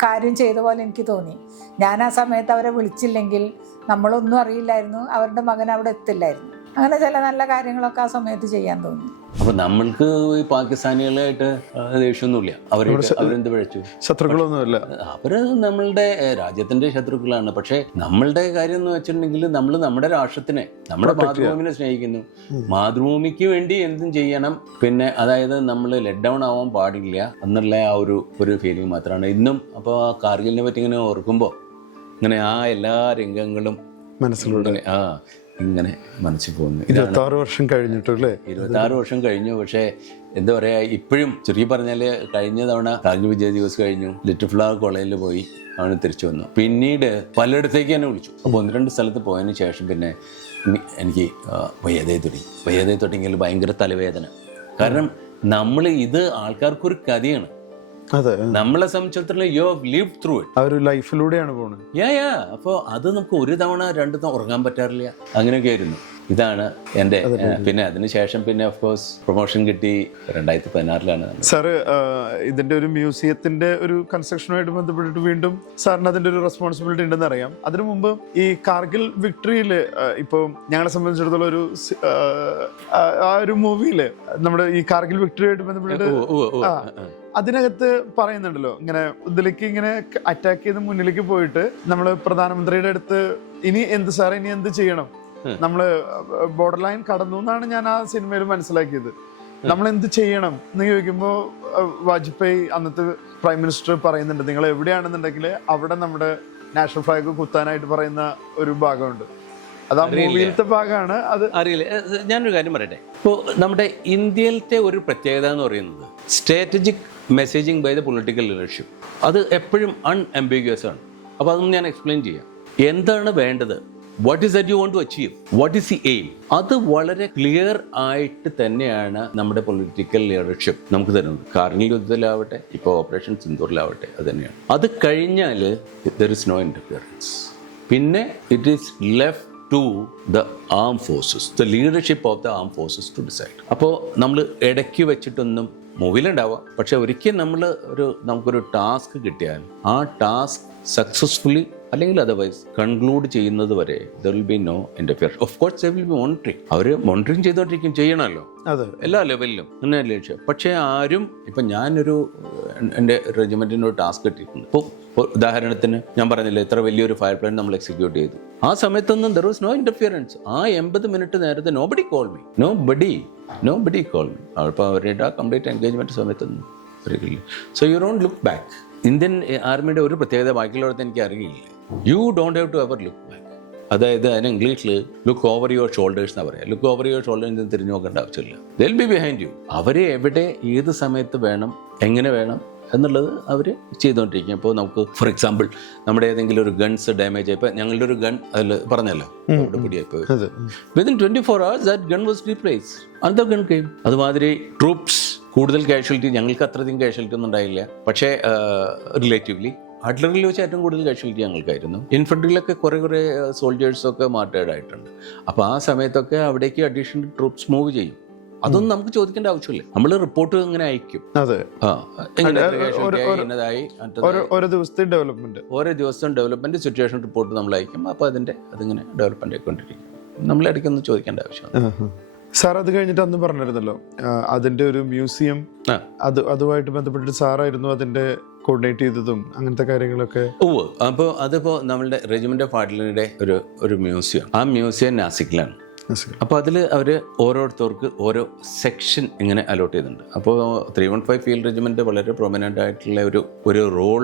കാര്യം ചെയ്ത പോലെ എനിക്ക് തോന്നി. ഞാൻ ആ സമയത്ത് അവരെ വിളിച്ചില്ലെങ്കിൽ നമ്മളൊന്നും അറിയില്ലായിരുന്നു, അവരുടെ മകൻ അവിടെ എത്തില്ലായിരുന്നു. അങ്ങനെ ചില നല്ല കാര്യങ്ങളൊക്കെ ആ സമയത്ത് ചെയ്യാൻ തോന്നി. അപ്പൊ നമ്മൾക്ക് ഈ പാകിസ്ഥാനികളായിട്ട് ദേഷ്യമൊന്നുമില്ല. അവരെന്ത് പിഴച്ചു? ശത്രുക്കളൊന്നുമില്ല. അവര് നമ്മളുടെ രാജ്യത്തിന്റെ ശത്രുക്കളാണ്. പക്ഷെ നമ്മളുടെ കാര്യം എന്ന് വെച്ചിട്ടുണ്ടെങ്കിൽ നമ്മൾ നമ്മുടെ രാഷ്ട്രത്തിനെ, നമ്മുടെ മാതൃഭൂമിനെ സ്നേഹിക്കുന്നു. മാതൃഭൂമിക്ക് വേണ്ടി എന്തും ചെയ്യണം. പിന്നെ അതായത് നമ്മൾ ലെറ്റ് ഡൗൺ ആവാൻ പാടില്ല എന്നുള്ള ആ ഒരു ഫീലിംഗ് മാത്രമാണ് ഇന്നും. അപ്പോൾ ആ കാർഗിലിനെ പറ്റി ഇങ്ങനെ ഓർക്കുമ്പോൾ ഇങ്ങനെ ആ എല്ലാ രംഗങ്ങളും മനസ്സിലൂടെ ഇങ്ങനെ മനസ്സിൽ പോകുന്നു. 26 വർഷം കഴിഞ്ഞിട്ടല്ലേ? 26 വർഷം കഴിഞ്ഞു. പക്ഷേ എന്താ പറയുക, ഇപ്പോഴും ചുരുക്കി പറഞ്ഞാൽ കഴിഞ്ഞ തവണ കാർഗിൽ വിജയ ദിവസ് കഴിഞ്ഞു, ലിറ്റിൽ ഫ്ലവർ കോളേജിൽ പോയി അവന് തിരിച്ചു വന്നു. പിന്നീട് പലയിടത്തേക്ക് തന്നെ വിളിച്ചു. അപ്പോൾ 1-2 സ്ഥലത്ത് പോയതിന് ശേഷം പിന്നെ എനിക്ക് വയ്യാതെ തുടങ്ങിയാൽ ഭയങ്കര തലവേദന. കാരണം നമ്മൾ ഇത് ആൾക്കാർക്കൊരു കഥയാണ്. അതെ, നമ്മളെ സംബന്ധിച്ചിടത്തോളം you have lived through it. ആ ഒരു ലൈഫിലൂടെയാണ് പോകുന്നത്. അപ്പോൾ അത് നമുക്ക് 1 തവണ 2 തവണ ഉറങ്ങാൻ പറ്റാറില്ല. അങ്ങനെയൊക്കെ ആയിരുന്നു. ഇതാണ് എൻ്റെ. പിന്നെ അതിനുശേഷം പിന്നെ ഓഫ് കോഴ്സ് പ്രൊമോഷൻ കിട്ടി 2016 സാറ് ഇതിന്റെ ഒരു മ്യൂസിയത്തിന്റെ ഒരു കൺസ്ട്രക്ഷനുമായിട്ട് ബന്ധപ്പെട്ടിട്ട് വീണ്ടും സാറിന് അതിന്റെ ഒരു റെസ്പോൺസിബിലിറ്റി ഉണ്ടെന്ന് അറിയാം. അതിനു മുമ്പ് ഈ കാർഗിൽ വിക്ടറിയിൽ ഇപ്പോൾ ഞങ്ങളെ സംബന്ധിച്ചിടത്തോളം ആ ഒരു മൂവിയില് നമ്മുടെ ഈ കാർഗിൽ വിക്ടറിയായിട്ട് ബന്ധപ്പെട്ടിട്ട് അതിനകത്ത് പറയുന്നുണ്ടല്ലോ, ഇങ്ങനെ ഇതിലേക്ക് ഇങ്ങനെ അറ്റാക്ക് ചെയ്ത് മുന്നിലേക്ക് പോയിട്ട് നമ്മള് പ്രധാനമന്ത്രിയുടെ അടുത്ത് ഇനി എന്ത് ചെയ്യണം, നമ്മള് ബോർഡർ ലൈൻ കടന്നു എന്നാണ് ഞാൻ ആ സിനിമയിൽ മനസ്സിലാക്കിയത്. നമ്മൾ എന്ത് ചെയ്യണം എന്ന് ചോദിക്കുമ്പോൾ വാജ്പേയി അന്നത്തെ പ്രൈം മിനിസ്റ്റർ പറയുന്നുണ്ട്, നിങ്ങൾ എവിടെയാണെന്നുണ്ടെങ്കിൽ അവിടെ നമ്മുടെ നാഷണൽ ഫ്ലാഗ് കുത്താനായിട്ട് പറയുന്ന ഒരു ഭാഗമുണ്ട്. അത് ആ മൂവിയിലത്തെ ഭാഗമാണ്. അത് അറിയില്ല. ഞാനൊരു കാര്യം പറയട്ടെ. ഇപ്പോൾ നമ്മുടെ ഇന്ത്യയിലത്തെ ഒരു പ്രത്യേകത എന്ന് പറയുന്നത് strategic messaging by the political leadership. അത് എപ്പോഴും അൺഅംബിഗ്യസ് ആണ്. അപ്പോൾ അതൊന്നും ഞാൻ എക്സ്പ്ലെയിൻ ചെയ്യാം. എന്താണ് വേണ്ടത്, what is that you want to achieve, what is the aim, അത് വളരെ ക്ലിയർ ആയിട്ട് തന്നെയാണ് നമ്മുടെ പൊളിറ്റിക്കൽ ലീഡർഷിപ്പ് നമുക്ക് തരുന്നത്. കാർഗിൽ യുദ്ധത്തിലാവട്ടെ, ഇപ്പോൾ ഓപ്പറേഷൻ സിന്ദൂറിലാവട്ടെ, അത് തന്നെയാണ്. അത് കഴിഞ്ഞാൽ ദർ ഇസ് നോ ഇന്റർഫിയറൻസ്. പിന്നെ it is left to the armed forces, the leadership of the armed forces to decide. അപ്പോൾ നമ്മൾ ഇടയ്ക്ക് വെച്ചിട്ടൊന്നും മൂവിലുണ്ടാവാം, പക്ഷെ ഒരിക്കൽ നമുക്കൊരു ടാസ്ക് കിട്ടിയാൽ ആ ടാസ്ക് സക്സസ്ഫുള്ളി അല്ലെങ്കിൽ അതർവൈസ് കൺക്ലൂഡ് ചെയ്യുന്നത് വരെ there will be no interfere. Of course there will be monitoring. അവർ മോണിറ്ററിങ് ചെയ്തോണ്ടിരിക്കും, ചെയ്യണമല്ലോ എല്ലാ ലെവലിലും. അങ്ങനെ ലക്ഷ്യം. പക്ഷേ ആരും ഇപ്പം ഞാനൊരു എൻ്റെ റെജിമെൻറ്റിനൊരു ടാസ്ക് കിട്ടിയിട്ടുണ്ട്. ഇപ്പോൾ ഉദാഹരണത്തിന് ഞാൻ പറഞ്ഞില്ലേ, ഇത്ര വലിയൊരു ഫയർ പ്ലാൻ നമ്മൾ എക്സിക്യൂട്ട് ചെയ്തു. ആ സമയത്തൊന്നും ദർ വാസ് നോ ഇന്റർഫിയറൻസ്. ആ 80 മിനിറ്റ് നേരത്തെ നോബഡി കോൾ മീ. അപ്പോൾ അവരുടെ ആ കംപ്ലീറ്റ് എൻഗേജ്മെൻറ്റ് സമയത്തൊന്നും അറിയില്ല. So you don't look back. Indian ആർമിയുടെ ഒരു പ്രത്യേകത ബാക്കിയുള്ളവർക്ക് എനിക്ക് അറിയില്ല. You don't have to ever look back. അതായത് അതിന് ഇംഗ്ലീഷിൽ ലുക്ക് ഓവർ യുവർ ഷോൾഡേഴ്സ് എന്നാണ് പറയുക. ലുക്ക് ഓവർ യുവർ ഷോൾഡേഴ്സ് തിരിഞ്ഞു നോക്കേണ്ട ആവശ്യമില്ല. ദേ വിൽ ബി ബിഹൈൻഡ് യു. അവരെ എവിടെ ഏത് സമയത്ത് വേണം എങ്ങനെ വേണം എന്നുള്ളത് അവർ ചെയ്തുകൊണ്ടിരിക്കും. ഇപ്പോൾ നമുക്ക് ഫോർ എക്സാമ്പിൾ നമ്മുടെ ഏതെങ്കിലും ഒരു ഗൺസ് ഡാമേജ് ആയിപ്പോൾ ഞങ്ങളുടെ ഒരു ഗൺ അതിൽ പറഞ്ഞല്ലോ പിടിയായിപ്പോയി, within 24 hours that gun was replaced. Another gun came. അതുമാതിരി ട്രൂപ്സ് കൂടുതൽ കാഷ്വാലിറ്റി, ഞങ്ങൾക്ക് അത്രയധികം കാഷ്വാലിറ്റി ഒന്നും ഉണ്ടായില്ല. പക്ഷേ റിലേറ്റീവ്ലി ആർട്ടിലറിയിൽ വെച്ച് ഏറ്റവും കൂടുതൽ കാഷ്വാലിറ്റി ഞങ്ങൾക്കായിരുന്നു. ഇൻഫൻട്രിയിലൊക്കെ കുറേ സോൾജേഴ്സൊക്കെ മാർട്ടേഡ് ആയിട്ടുണ്ട്. അപ്പോൾ ആ സമയത്തൊക്കെ അവിടേക്ക് അഡീഷണൽ ട്രൂപ്സ് മൂവ് ചെയ്യും. അതൊന്നും നമുക്ക് ചോദിക്കേണ്ട ആവശ്യമില്ല. നമ്മൾ റിപ്പോർട്ട് ഇങ്ങനെ അയക്കും. അതെ, ഇന്നതായി ഓരോ ദിവസത്തെ ഡെവലപ്മെന്റ്, ഓരോ ദിവസവും ഡെവലപ്മെന്റ് സിറ്റുവേഷൻ റിപ്പോർട്ട് നമ്മൾ അയക്കും. അപ്പോൾ അതിങ്ങനെ ഡെവലപ്മെന്റ് ആയിക്കൊണ്ടിരിക്കും. നമ്മൾ ഇടയ്ക്കൊന്നും ചോദിക്കേണ്ട ആവശ്യമാണ്. സാർ അത് കഴിഞ്ഞിട്ട് അന്ന് പറഞ്ഞിരുന്നല്ലോ അതിന്റെ ഒരു മ്യൂസിയം, അതുമായിട്ട് ബന്ധപ്പെട്ടിട്ട് സാറായിരുന്നു അതിന്റെ കോർഡിനേറ്റ് ചെയ്തതും അങ്ങനത്തെ കാര്യങ്ങളൊക്കെ. അപ്പോൾ അതിപ്പോൾ നമ്മളുടെ റെജിമെന്റ് ഓഫ് ആർട്ടിലറിയുടെ ഒരു മ്യൂസിയം, ആ മ്യൂസിയം നാസിക്കിലാണ്. അപ്പോൾ അതിൽ അവർ ഓരോരുത്തർക്ക് ഓരോ സെക്ഷൻ ഇങ്ങനെ അലോട്ട് ചെയ്തിട്ടുണ്ട്. അപ്പോൾ 315 ഫീൽഡ് റെജിമെന്റ് വളരെ പ്രൊമിനൻ്റ് ആയിട്ടുള്ള ഒരു റോൾ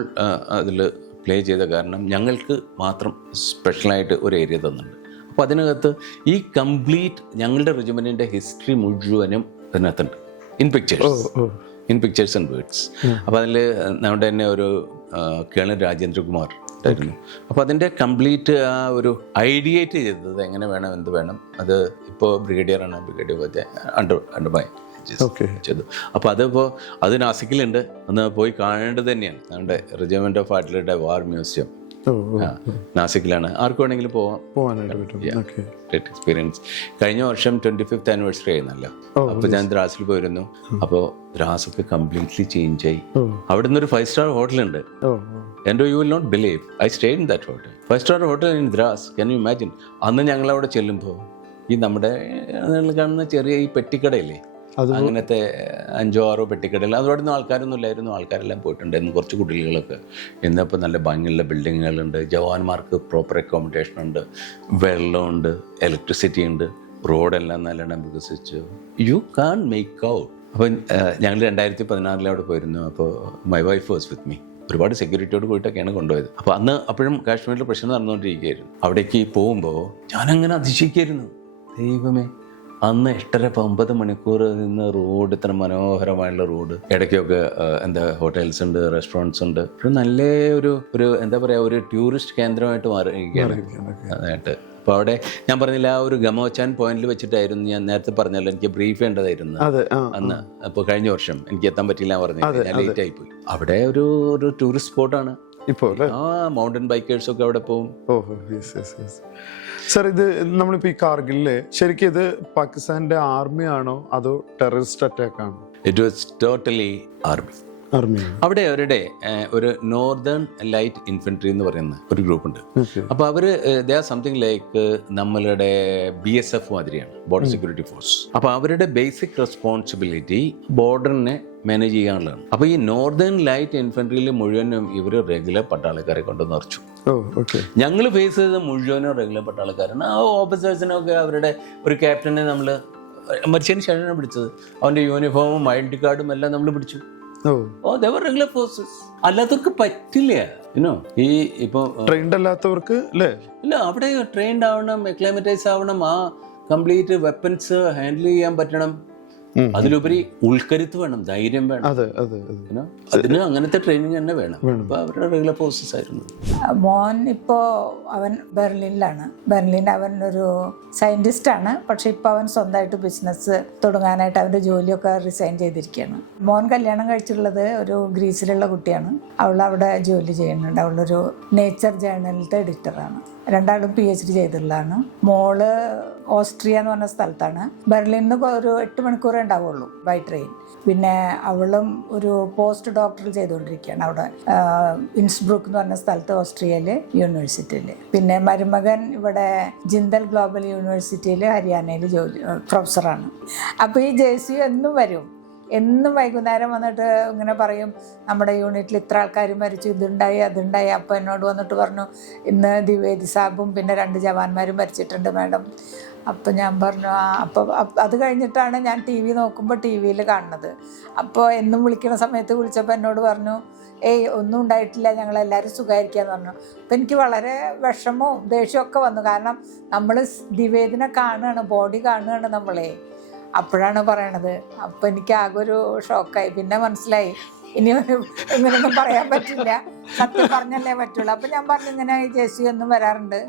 അതിൽ പ്ലേ ചെയ്ത കാരണം ഞങ്ങൾക്ക് മാത്രം സ്പെഷ്യലായിട്ട് ഒരു ഏരിയ തന്നിട്ടുണ്ട്. അപ്പോൾ അതിനകത്ത് ഈ കംപ്ലീറ്റ് ഞങ്ങളുടെ റെജിമെൻറ്റിൻ്റെ ഹിസ്റ്ററി മുഴുവനും അതിനകത്തുണ്ട്, ഇൻ പിക്ചേഴ്സ് ആൻഡ് വേർഡ്സ്. അപ്പോൾ അതിൽ നമ്മുടെ തന്നെ ഒരു കേണൽ രാജേന്ദ്രകുമാർ ആയിരുന്നു. അപ്പോൾ അതിൻ്റെ കംപ്ലീറ്റ് ആ ഒരു ഐഡിയേറ്റ് ചെയ്തത് എങ്ങനെ വേണം, എന്ത് വേണം, അത് ഇപ്പോൾ ബ്രിഗേഡിയറാണ്, ബ്രിഗേഡിയർ അണ്ടർ ബൈ ചെയ്തു. അപ്പോൾ അതിപ്പോൾ അത് നാസിക്കിലുണ്ട്, ഒന്ന് പോയി കാണേണ്ടത് തന്നെയാണ്. നമ്മുടെ റെജിമെന്റ് ഓഫ് ആർട്ടിലറിയുടെ വാർ മ്യൂസിയം നാസിക്കിലാണ്. ആർക്ക് വേണമെങ്കിലും പോവാനായിട്ട് ഗ്രേറ്റ് എക്സ്പീരിയൻസ്. കഴിഞ്ഞ വർഷം 25th ആനിവേഴ്സറി ആയിരുന്നല്ലോ. അപ്പോൾ ഞാൻ ദ്രാസിൽ പോയിരുന്നു. അപ്പോൾ ദ്രാസൊക്കെ കംപ്ലീറ്റ്ലി ചേഞ്ച് ആയി. അവിടെ നിന്നൊരു 5-star ഹോട്ടലുണ്ട്. And you will not believe, I stayed in that hotel. 5-star hotel in Dras. Can you imagine? അന്ന് ഞങ്ങൾ അവിടെ ചെല്ലുമ്പോൾ ഈ നമ്മുടെ കാണുന്ന ചെറിയ ഈ പെട്ടിക്കടയില്ലേ, അങ്ങനത്തെ 5-6 പെട്ടിക്കടയിൽ, അതോടെ ഒന്നും ആൾക്കാരൊന്നും ഇല്ലായിരുന്നു. ആൾക്കാരെല്ലാം പോയിട്ടുണ്ടായിരുന്നു, കുറച്ച് കുട്ടികളൊക്കെ. ഇന്നിപ്പോൾ നല്ല ഭംഗിയുള്ള ബിൽഡിങ്ങുകളുണ്ട്, ജവാന്മാർക്ക് പ്രോപ്പർ അക്കോമഡേഷൻ ഉണ്ട്, വെള്ളമുണ്ട്, ഇലക്ട്രിസിറ്റി ഉണ്ട്, റോഡെല്ലാം നല്ലോണം വികസിച്ചു. യു കാൺ മേക്ക് ഔട്ട്. അപ്പോൾ ഞങ്ങൾ 2016 അവിടെ പോയിരുന്നു. അപ്പോൾ my wife was with me. ഒരുപാട് സെക്യൂരിറ്റിയോട് പോയിട്ടൊക്കെയാണ് കൊണ്ടുപോയത്. അപ്പോൾ അപ്പോഴും കാശ്മീരിൽ പ്രശ്നം നടന്നുകൊണ്ടിരിക്കുകയായിരുന്നു. അവിടേക്ക് പോകുമ്പോൾ ഞാനങ്ങനെ അതിശയിക്കായിരുന്നു, ദൈവമേ, അന്ന് 8.5-9 മണിക്കൂർ നിന്ന് റോഡ്, ഇത്ര മനോഹരമായുള്ള റോഡ്, ഇടയ്ക്കൊക്കെ ഹോട്ടൽസ് ഉണ്ട്, റെസ്റ്റോറൻറ്റ്സ് ഉണ്ട്. ഒരു നല്ല ഒരു എന്താ പറയുക, ഒരു ടൂറിസ്റ്റ് കേന്ദ്രമായിട്ട് മാറിയിരിക്കുകയാണ് അതായിട്ട്. അപ്പോൾ അവിടെ ഞാൻ പറഞ്ഞില്ല, ആ ഒരു ഗമോച്ചാൻ പോയിന്റിൽ വെച്ചിട്ടായിരുന്നു ഞാൻ നേരത്തെ പറഞ്ഞല്ലോ, എനിക്ക് ബ്രീഫ് ചെയ്യേണ്ടതായിരുന്നു അന്ന്. അപ്പോൾ കഴിഞ്ഞ വർഷം എനിക്ക് എത്താൻ പറ്റില്ല പറഞ്ഞില്ല, ഞാൻ ലേറ്റ് ആയിപ്പോയി. അവിടെ ഒരു ടൂറിസ്റ്റ് സ്പോട്ടാണ് ഇപ്പോൾ. മൗണ്ടൻ ബൈക്കേഴ്സ് ഒക്കെ അവിടെ പോകും. സാർ, ഇത് നമ്മളിപ്പോൾ ഈ കാർഗിലില് ശരിക്കും ഇത് പാകിസ്ഥാന്റെ ആർമി ആണോ അതോ ടെററിസ്റ്റ് അറ്റാക്ക് ആണോ? It was totally army. അവിടെ അവരുടെ ഒരു നോർത്തേൺ ലൈറ്റ് ഇൻഫൻട്രി എന്ന് പറയുന്ന ഒരു ഗ്രൂപ്പ് ഉണ്ട്. അപ്പോൾ അവര് ദേ ആർ സംതിങ് ലൈക്ക് നമ്മളുടെ BSF മാതിരിയാണ്, ബോർഡർ സെക്യൂരിറ്റി ഫോഴ്സ്. അപ്പോൾ അവരുടെ ബേസിക് റെസ്പോൺസിബിലിറ്റി ബോർഡറിനെ മാനേജ് ചെയ്യാനുള്ളതാണ്. അപ്പോൾ ഈ നോർത്തേൺ ലൈറ്റ് ഇൻഫൻട്രിയിൽ മുഴുവനും ഇവർ റെഗുലർ പട്ടാളക്കാരെ കൊണ്ട് നിറച്ചു. ഞങ്ങൾ ഫേസ് ചെയ്ത മുഴുവനും റെഗുലർ പട്ടാളക്കാരാണ്. ആ ഓഫീസേഴ്സിനൊക്കെ അവരുടെ ഒരു ക്യാപ്റ്റനെ നമ്മൾ മരിച്ചതിന് ശേഷമാണ് പിടിച്ചത്. അവൻ്റെ യൂണിഫോമും ഐഡന്റി കാർഡും എല്ലാം നമ്മൾ പിടിച്ചു. Regular forces. അല്ലാത്തവർക്ക് പറ്റില്ല. ഈ ഇപ്പൊ ട്രെയിൻഡ് അല്ലാത്തവർക്ക് ഇല്ല, അവിടെ ട്രെയിൻഡ് ആവണം, അക്ലൈമറ്റൈസ് ആവണം, ആ കംപ്ലീറ്റ് വെപ്പൺസ് ഹാൻഡിൽ ചെയ്യാൻ പറ്റണം. അതിലുപരി ഉൾക്കരുത്ത് വേണം, ധൈര്യം വേണം. അതിന് അങ്ങനത്തെ ട്രെയിനിങ് തന്നെ വേണം. അപ്പൊ അവരുടെ റെഗുലർ ഫോഴ്സസ് ആയിരുന്നു. മോൻ ഇപ്പോൾ അവൻ ബെർലിനിലാണ്. അവൻ ഒരു സയന്റിസ്റ്റ് ആണ്. പക്ഷെ ഇപ്പൊ അവൻ സ്വന്തമായിട്ട് ബിസിനസ് തുടങ്ങാനായിട്ട് അവന്റെ ജോലിയൊക്കെ റിസൈൻ ചെയ്തിരിക്കുകയാണ്. മോൻ കല്യാണം കഴിച്ചിട്ടുള്ളത് ഒരു ഗ്രീസിലുള്ള കുട്ടിയാണ്. അവൾ അവിടെ ജോലി ചെയ്യുന്നുണ്ട്. അവളൊരു നേച്ചർ ജേർണലിലത്തെ എഡിറ്ററാണ്. രണ്ടാളും PhD ചെയ്തിട്ടുള്ളതാണ്. മോള് ഓസ്ട്രിയ എന്ന് പറഞ്ഞ സ്ഥലത്താണ്. ബെർലിനിൽ നിന്ന് ഒരു 8 മണിക്കൂറേ ഉണ്ടാവുള്ളൂ ബൈ ട്രെയിൻ. പിന്നെ അവളും ഒരു പോസ്റ്റ് ഡോക്ടറൽ ചെയ്തുകൊണ്ടിരിക്കുകയാണ് അവിടെ ഇൻസ്ബ്രൂക്ക് എന്ന് പറഞ്ഞ സ്ഥലത്ത്, ഓസ്ട്രിയയിലെ യൂണിവേഴ്സിറ്റിയിൽ. പിന്നെ മരുമകൻ ഇവിടെ ജിന്തൽ ഗ്ലോബൽ യൂണിവേഴ്സിറ്റിയിൽ ഹരിയാനയിൽ പ്രൊഫസറാണ്. അപ്പോൾ ഈ JCU എന്നും വൈകുന്നേരം വന്നിട്ട് ഇങ്ങനെ പറയും, നമ്മുടെ യൂണിറ്റിൽ ഇത്ര ആൾക്കാർ മരിച്ചു, ഇതുണ്ടായി അതുണ്ടായി. അപ്പോൾ എന്നോട് വന്നിട്ട് പറഞ്ഞു, ഇന്ന് ദ്വിവേദി സാബും പിന്നെ 2 ജവാന്മാരും മരിച്ചിട്ടുണ്ട് മാഡം. അപ്പോൾ ഞാൻ പറഞ്ഞു അപ്പോൾ അത് കഴിഞ്ഞിട്ടാണ് ഞാൻ TV നോക്കുമ്പോൾ TV കാണുന്നത്. അപ്പോൾ എന്നും വിളിക്കുന്ന സമയത്ത് വിളിച്ചപ്പോൾ എന്നോട് പറഞ്ഞു, ഒന്നും ഉണ്ടായിട്ടില്ല, ഞങ്ങളെല്ലാവരും സുഖമായിരിക്കാന്ന് പറഞ്ഞു. അപ്പം എനിക്ക് വളരെ വിഷമവും ദേഷ്യമൊക്കെ വന്നു. കാരണം നമ്മൾ ദ്വിവേദിനെ കാണുകയാണ്, ബോഡി കാണുകയാണ് നമ്മളെ. അപ്പോഴാണ് പറയണത്. അപ്പോൾ എനിക്ക് ആകെ ഒരു ഷോക്കായി. പിന്നെ മനസ്സിലായി ഇനി ഇങ്ങനെയൊന്നും പറയാൻ പറ്റില്ല, സത്യം പറഞ്ഞല്ലേ പറ്റുള്ളൂ. അപ്പം ഞാൻ പറഞ്ഞു, ഇങ്ങനെ JCU എന്നും വരാറുണ്ട്.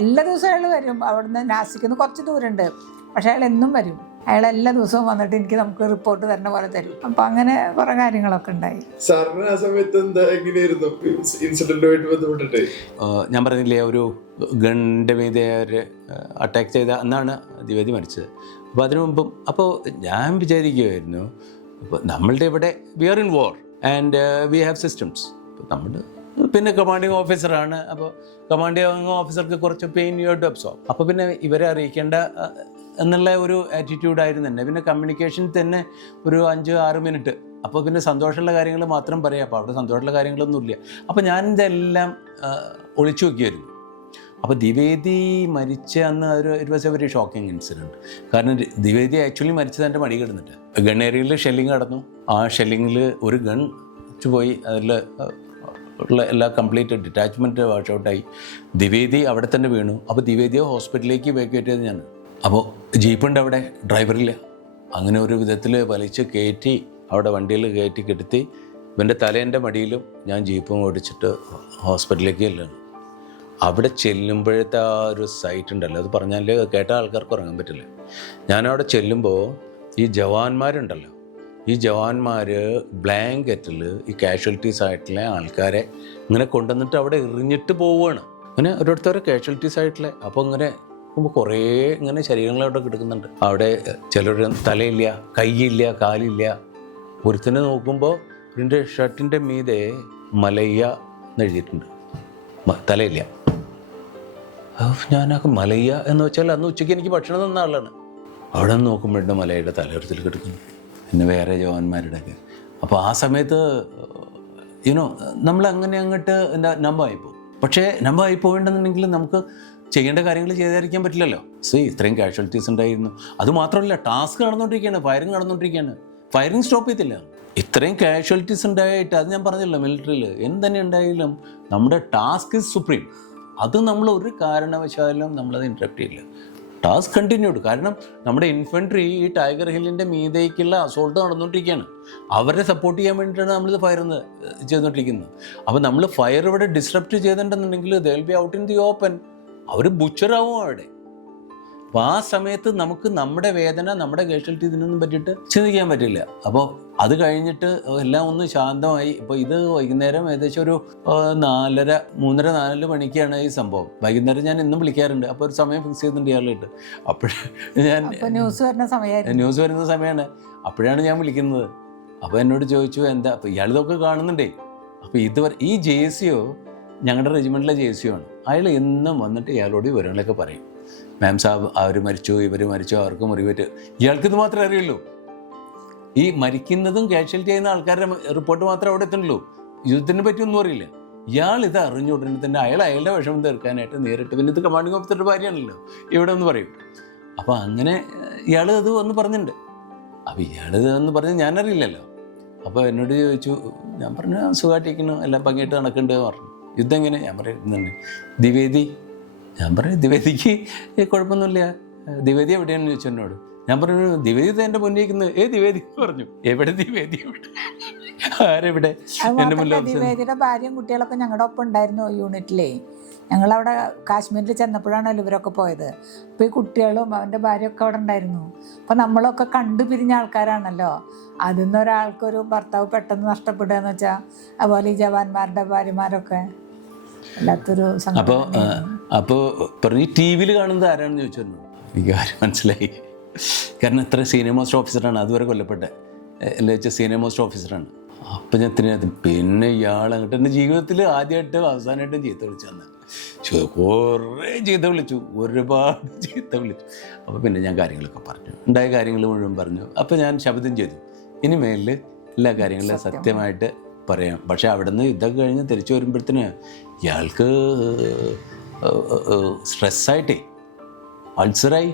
എല്ലാ ദിവസവും അയാൾ വരും. അവിടുന്ന് നാസിക്കിന്ന് കുറച്ച് ദൂരമുണ്ട്, പക്ഷെ അയാൾ എന്നും വരും. അയാൾ എല്ലാ ദിവസവും വന്നിട്ട് നമുക്ക് റിപ്പോർട്ട് തരുന്ന പോലെ തരും. അപ്പം അങ്ങനെ കുറേ കാര്യങ്ങളൊക്കെ ഉണ്ടായി. ഞാൻ പറഞ്ഞില്ലേ, ഒരു ഗണ്ണിൻ്റെ മീതെ അറ്റാക്ക് ചെയ്ത അന്നാണ് ദ്വിവേദി മരിച്ചത്. അപ്പോൾ അതിനു മുമ്പും അപ്പോൾ ഞാൻ വിചാരിക്കുമായിരുന്നു, ഇപ്പോൾ നമ്മളുടെ ഇവിടെ we are in war and we have systems. നമ്മൾ പിന്നെ കമാൻഡിങ് ഓഫീസറാണ്. അപ്പോൾ കമാൻഡിങ് ഓഫീസർക്ക് കുറച്ച് പെയിൻ യു ടു അബ്സോർബ്. അപ്പോൾ പിന്നെ ഇവരെ അറിയിക്കേണ്ട എന്നുള്ള ഒരു ആറ്റിറ്റ്യൂഡായിരുന്നു തന്നെ. പിന്നെ കമ്മ്യൂണിക്കേഷൻ തന്നെ ഒരു 5-6 മിനിറ്റ്. അപ്പോൾ പിന്നെ സന്തോഷമുള്ള കാര്യങ്ങൾ മാത്രം പറയാം. അപ്പോൾ അവിടെ സന്തോഷമുള്ള കാര്യങ്ങളൊന്നുമില്ല. അപ്പോൾ ഞാൻ ഇതെല്ലാം ഒളിച്ചു നോക്കിയായിരുന്നു. അപ്പോൾ ദ്വിവേദി മരിച്ച അന്ന് it was A very shocking incident. കാരണം ദ്വിവേദി ആക്ച്വലി മരിച്ചത് എൻ്റെ മടി കിടന്നിട്ട്. ഗൺ ഏരിയയിൽ ഷെല്ലിങ് നടന്നു. ആ ഷെല്ലിങ്ങിൽ ഒരു ഗൺ പോയി, അതിൽ ഉള്ള എല്ലാ കംപ്ലീറ്റ് ഡിറ്റാച്ച്മെൻറ്റ് വാഷ് ഔട്ടായി. ദ്വിവേദി അവിടെ തന്നെ വീണു. അപ്പോൾ ദ്വിവേദിയെ ഹോസ്പിറ്റലിലേക്ക് ഇവാക്യുവേറ്റ് ചെയ്തത് ഞാൻ. അപ്പോൾ ജീപ്പുണ്ട് അവിടെ, ഡ്രൈവറില്ല. അങ്ങനെ ഒരു വിധത്തിൽ വലിച്ച് കയറ്റി അവിടെ വണ്ടിയിൽ കയറ്റി കെടുത്തി ഇവൻ്റെ തലേൻ്റെ മടിയിലും ഞാൻ ജീപ്പും ഓടിച്ചിട്ട് ഹോസ്പിറ്റലിലേക്ക് ചെല്ലുകയാണ്. അവിടെ ചെല്ലുമ്പോഴത്തെ ആ ഒരു സൈറ്റ് ഉണ്ടല്ലോ, അത് പറഞ്ഞാൽ കേട്ട ആൾക്കാർക്ക് ഉറങ്ങാൻ പറ്റില്ല. ഞാനവിടെ ചെല്ലുമ്പോൾ ഈ ജവാന്മാരുണ്ടല്ലോ, ഈ ജവാന്മാർ ബ്ലാങ്കറ്റിൽ ഈ കാഷ്വാലിറ്റീസ് ആയിട്ടുള്ള ആൾക്കാരെ ഇങ്ങനെ കൊണ്ടുവന്നിട്ട് അവിടെ എറിഞ്ഞിട്ട് പോവുകയാണ്. അങ്ങനെ ഓരോരുത്തരെ കാഷ്വാലിറ്റീസ് ആയിട്ടുള്ള. അപ്പോൾ ഇങ്ങനെ കുറേ ഇങ്ങനെ ശരീരങ്ങൾ അവിടെ കിടക്കുന്നുണ്ട്. അവിടെ ചിലർ തലയില്ല, കൈയില്ല, കാലില്ല. ഒരുത്തനെ നോക്കുമ്പോൾ ഇതിൻ്റെ ഷർട്ടിൻ്റെ മീതെ മലയ്യ എന്ന് എഴുതിയിട്ടുണ്ട്, തലയില്ല. ഞാനൊക്കെ മലയ്യ എന്ന് വെച്ചാൽ അന്ന് ഉച്ചയ്ക്ക് എനിക്ക് ഭക്ഷണം തന്ന ആളാണ്. അവിടെ നിന്ന് നോക്കുമ്പോഴുണ്ട് മലയുടെ തലയുറത്തിൽ കിടക്കുന്നു, പിന്നെ വേറെ ജവാന്മാരുടെ ഒക്കെ. അപ്പോൾ ആ സമയത്ത് നമ്മളങ്ങനെ അങ്ങോട്ട് നമ്പമായിപ്പോവും. പക്ഷേ നമ്പമായി പോയിട്ടുണ്ടെന്നുണ്ടെങ്കിൽ നമുക്ക് ചെയ്യേണ്ട കാര്യങ്ങൾ ചെയ്തായിരിക്കാൻ പറ്റില്ലല്ലോ. ഇത്രയും കാഷ്വാലിറ്റീസ് ഉണ്ടായിരുന്നു. അതുമാത്രമല്ല, ടാസ്ക് നടന്നുകൊണ്ടിരിക്കുകയാണ്, ഫയറിങ് നടന്നുകൊണ്ടിരിക്കുകയാണ്. ഫയറിങ് സ്റ്റോപ്പ് ചെയ്തില്ല. ഇത്രയും കാഷ്വാലിറ്റീസ് ഉണ്ടായിട്ട്, അത് ഞാൻ പറഞ്ഞല്ലോ, മിലിറ്ററിയിൽ എന്ത് തന്നെ ഉണ്ടായാലും നമ്മുടെ ടാസ്ക് ഇസ് സുപ്രീം. അത് നമ്മൾ ഒരു കാരണവശാലും നമ്മളത് ഇൻറ്ററപ്റ്റ് ചെയ്യില്ല. Task continued. കാരണം നമ്മുടെ ഇൻഫൻട്രി ഈ ടൈഗർ ഹില്ലിൻ്റെ മീതേക്കുള്ള അസോൾട്ട് നടന്നുകൊണ്ടിരിക്കുകയാണ്. അവരെ സപ്പോർട്ട് ചെയ്യാൻ വേണ്ടിയിട്ടാണ് നമ്മളിത് ഫയർ ചെയ്തുകൊണ്ടിരിക്കുന്നത്. അപ്പോൾ നമ്മൾ ഫയർ ഇവിടെ ഡിസ്റപ്റ്റ് ചെയ്തിട്ടുണ്ടെന്നുണ്ടെങ്കിൽ they will be out in the open. അവർ ബുച്ചറാവും അവിടെ. അപ്പോൾ ആ സമയത്ത് നമുക്ക് നമ്മുടെ വേദന, നമ്മുടെ കാഷ്വാലിറ്റി ഇതിനൊന്നും പറ്റിയിട്ട് ചിന്തിക്കാൻ പറ്റില്ല. അപ്പോൾ അത് കഴിഞ്ഞിട്ട് എല്ലാം ഒന്ന് ശാന്തമായി. ഇപ്പോൾ ഇത് വൈകുന്നേരം ഏകദേശം ഒരു 3:30-4 മണിക്കാണ് ഈ സംഭവം. വൈകുന്നേരം ഞാൻ ഇന്നും വിളിക്കാറുണ്ട്. അപ്പോൾ ഒരു സമയം ഫിക്സ് ചെയ്തിട്ടുണ്ട് ഇയാളായിട്ട്. ഞാൻ ന്യൂസ് വരുന്ന സമയമാണ്. അപ്പോഴാണ് ഞാൻ വിളിക്കുന്നത്. അപ്പോൾ എന്നോട് ചോദിച്ചു എന്താ. അപ്പോൾ ഇയാളിതൊക്കെ കാണുന്നുണ്ടേ. അപ്പോൾ ഇതുവരെ ഈ JCO ഞങ്ങളുടെ റെജിമെൻറ്റിലെ JCO ആണ്. അയാൾ എന്നും വന്നിട്ട് ഇയാളോട് വിവരങ്ങളൊക്കെ പറയും. മാം സാബ് അവർ മരിച്ചു, ഇവർ മരിച്ചു, അവർക്ക് മുറിവേറ്റ്. ഇയാൾക്കിത് മാത്രമേ അറിയുള്ളൂ. ഈ മരിക്കുന്നതും കാഷ്വാലിറ്റി ചെയ്യുന്ന ആൾക്കാരുടെ റിപ്പോർട്ട് മാത്രമേ അവിടെ എത്തുന്നുള്ളൂ. യുദ്ധത്തിനെ പറ്റിയൊന്നും അറിയില്ല. ഇയാൾ ഇത് അറിഞ്ഞ ഉടനെ തന്നെ അയാളുടെ വിഷമം തീർക്കാനായിട്ട് നേരിട്ട്, പിന്നെ ഇത് കമാൻഡിങ് ഓഫീസറുടെ ഭാര്യയാണല്ലോ, ഇവിടെ ഒന്ന് പറയും. അപ്പോൾ അങ്ങനെ ഇയാൾ അത് വന്ന് പറഞ്ഞിട്ടുണ്ട്. അപ്പോൾ ഇയാളിത് എന്ന് പറഞ്ഞ് ഞാനറിയില്ലല്ലോ. അപ്പോൾ എന്നോട് ചോദിച്ചു. ഞാൻ പറഞ്ഞു സുഖമായിട്ടിരിക്കുന്നു, എല്ലാം ഭംഗിയായിട്ട് നടക്കുന്നുണ്ട് പറഞ്ഞു. യുദ്ധം എങ്ങനെ? ഞാൻ പറയുന്നുണ്ട്. ദ്വിവേദി. ഞാൻ പറഞ്ഞു ദ്വിവേദിക്ക് കുഴപ്പമൊന്നുമില്ല. ദ്വിവേദി എവിടെയാണെന്ന് ചോദിച്ചു എന്നോട്. ഞാൻ പറഞ്ഞു ദ്വിവേദി എൻ്റെ മുന്നിൽ നിൽക്കുന്നത്. ദ്വിവേദി പറഞ്ഞു. എവിടെ ദ്വിവേദി? ആരെവിടെ? എൻ്റെ മുന്നിൽ ദ്വിവേദിയുടെ ഭാര്യയും കുട്ടികളൊക്കെ ഞങ്ങളുടെ ഒപ്പം ഉണ്ടായിരുന്നു യൂണിറ്റിലേ. ഞങ്ങളവിടെ കാശ്മീരിൽ ചെന്നപ്പോഴാണല്ലോ ഇവരൊക്കെ പോയത്. അപ്പോൾ ഈ കുട്ടികളും അവൻ്റെ ഭാര്യയൊക്കെ അവിടെ ഉണ്ടായിരുന്നു. അപ്പോൾ നമ്മളൊക്കെ കണ്ടു പിരിഞ്ഞ ആൾക്കാരാണല്ലോ. അതിൽ നിന്ന് ഒരാൾക്കൊരു ഭർത്താവ് പെട്ടെന്ന് നഷ്ടപ്പെടുക എന്ന് വെച്ചാൽ, അതുപോലെ ഈ ജവാന്മാരുടെ ഭാര്യമാരൊക്കെ വല്ലാത്തൊരു സംഭവം. അപ്പോൾ പറഞ്ഞു TV കാണുന്നത് ആരാണെന്ന് ചോദിച്ചിരുന്നു. എനിക്ക് ആരും മനസ്സിലായി. കാരണം ഇത്ര സീനിയർ മോസ്റ്റ് ഓഫീസറാണ്, അതുവരെ കൊല്ലപ്പെട്ടെ എല്ലാം വെച്ചാൽ സീനിയർ മോസ്റ്റ് ഓഫീസറാണ്. അപ്പം ഞാൻ പിന്നെ ഇയാൾ അങ്ങോട്ട് എൻ്റെ ജീവിതത്തിൽ ആദ്യമായിട്ടും അവസാനമായിട്ടും ചീത്ത വിളിച്ചു. കുറേ ചീത്ത വിളിച്ചു, ഒരുപാട് ചീത്ത വിളിച്ചു. അപ്പോൾ പിന്നെ ഞാൻ കാര്യങ്ങളൊക്കെ പറഞ്ഞു, ഉണ്ടായ കാര്യങ്ങൾ മുഴുവൻ പറഞ്ഞു. അപ്പോൾ ഞാൻ ശബ്ദം ചെയ്തു, ഇനി മേലിൽ എല്ലാ കാര്യങ്ങളും സത്യമായിട്ട് പറയാം. പക്ഷേ അവിടെ നിന്ന് യുദ്ധമൊക്കെ കഴിഞ്ഞ് തിരിച്ചു വരുമ്പോഴത്തേന് ഇയാൾക്ക് സ്ട്രെസ്സായിട്ടേ അൾസറായി.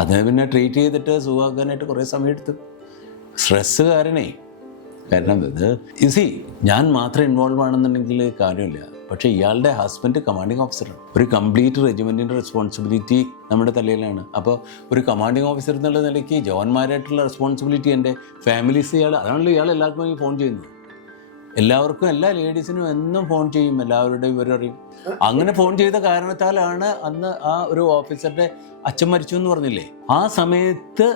അതിനെ പിന്നെ ട്രീറ്റ് ചെയ്തിട്ട് സുഖമാക്കാനായിട്ട് കുറേ സമയം എടുത്തു. സ്ട്രെസ്സ് കാരണേ. കാരണം ഇത് ഞാൻ മാത്രം ഇൻവോൾവ് ആണെന്നുണ്ടെങ്കിൽ കാര്യമില്ല. പക്ഷേ ഇയാളുടെ ഹസ്ബൻഡ് കമാൻഡിങ് ഓഫീസറാണ്. ഒരു കംപ്ലീറ്റ് റെജിമെൻറ്റിൻ്റെ റെസ്പോൺസിബിലിറ്റി നമ്മുടെ തലയിലാണ്. അപ്പോൾ ഒരു കമാൻഡിങ് ഓഫീസർ എന്നുള്ള നിലയ്ക്ക് ജവാന്മാരായിട്ടുള്ള റെസ്പോൺസിബിലിറ്റി എൻ്റെ ഫാമിലീസ് അതാണല്ലോ ഇയാൾ എല്ലാവർക്കും ഫോൺ ചെയ്യുന്നത്. എല്ലാവർക്കും, എല്ലാ ലേഡീസിനും എന്നും ഫോൺ ചെയ്യും, എല്ലാവരുടെയും വിവരം അറിയും. അങ്ങനെ ഫോൺ ചെയ്ത കാരണത്താലാണ് അന്ന് ആ ഒരു ഓഫീസറുടെ അച്ഛൻ മരിച്ചു എന്ന് പറഞ്ഞില്ലേ, ആ സമയത്ത്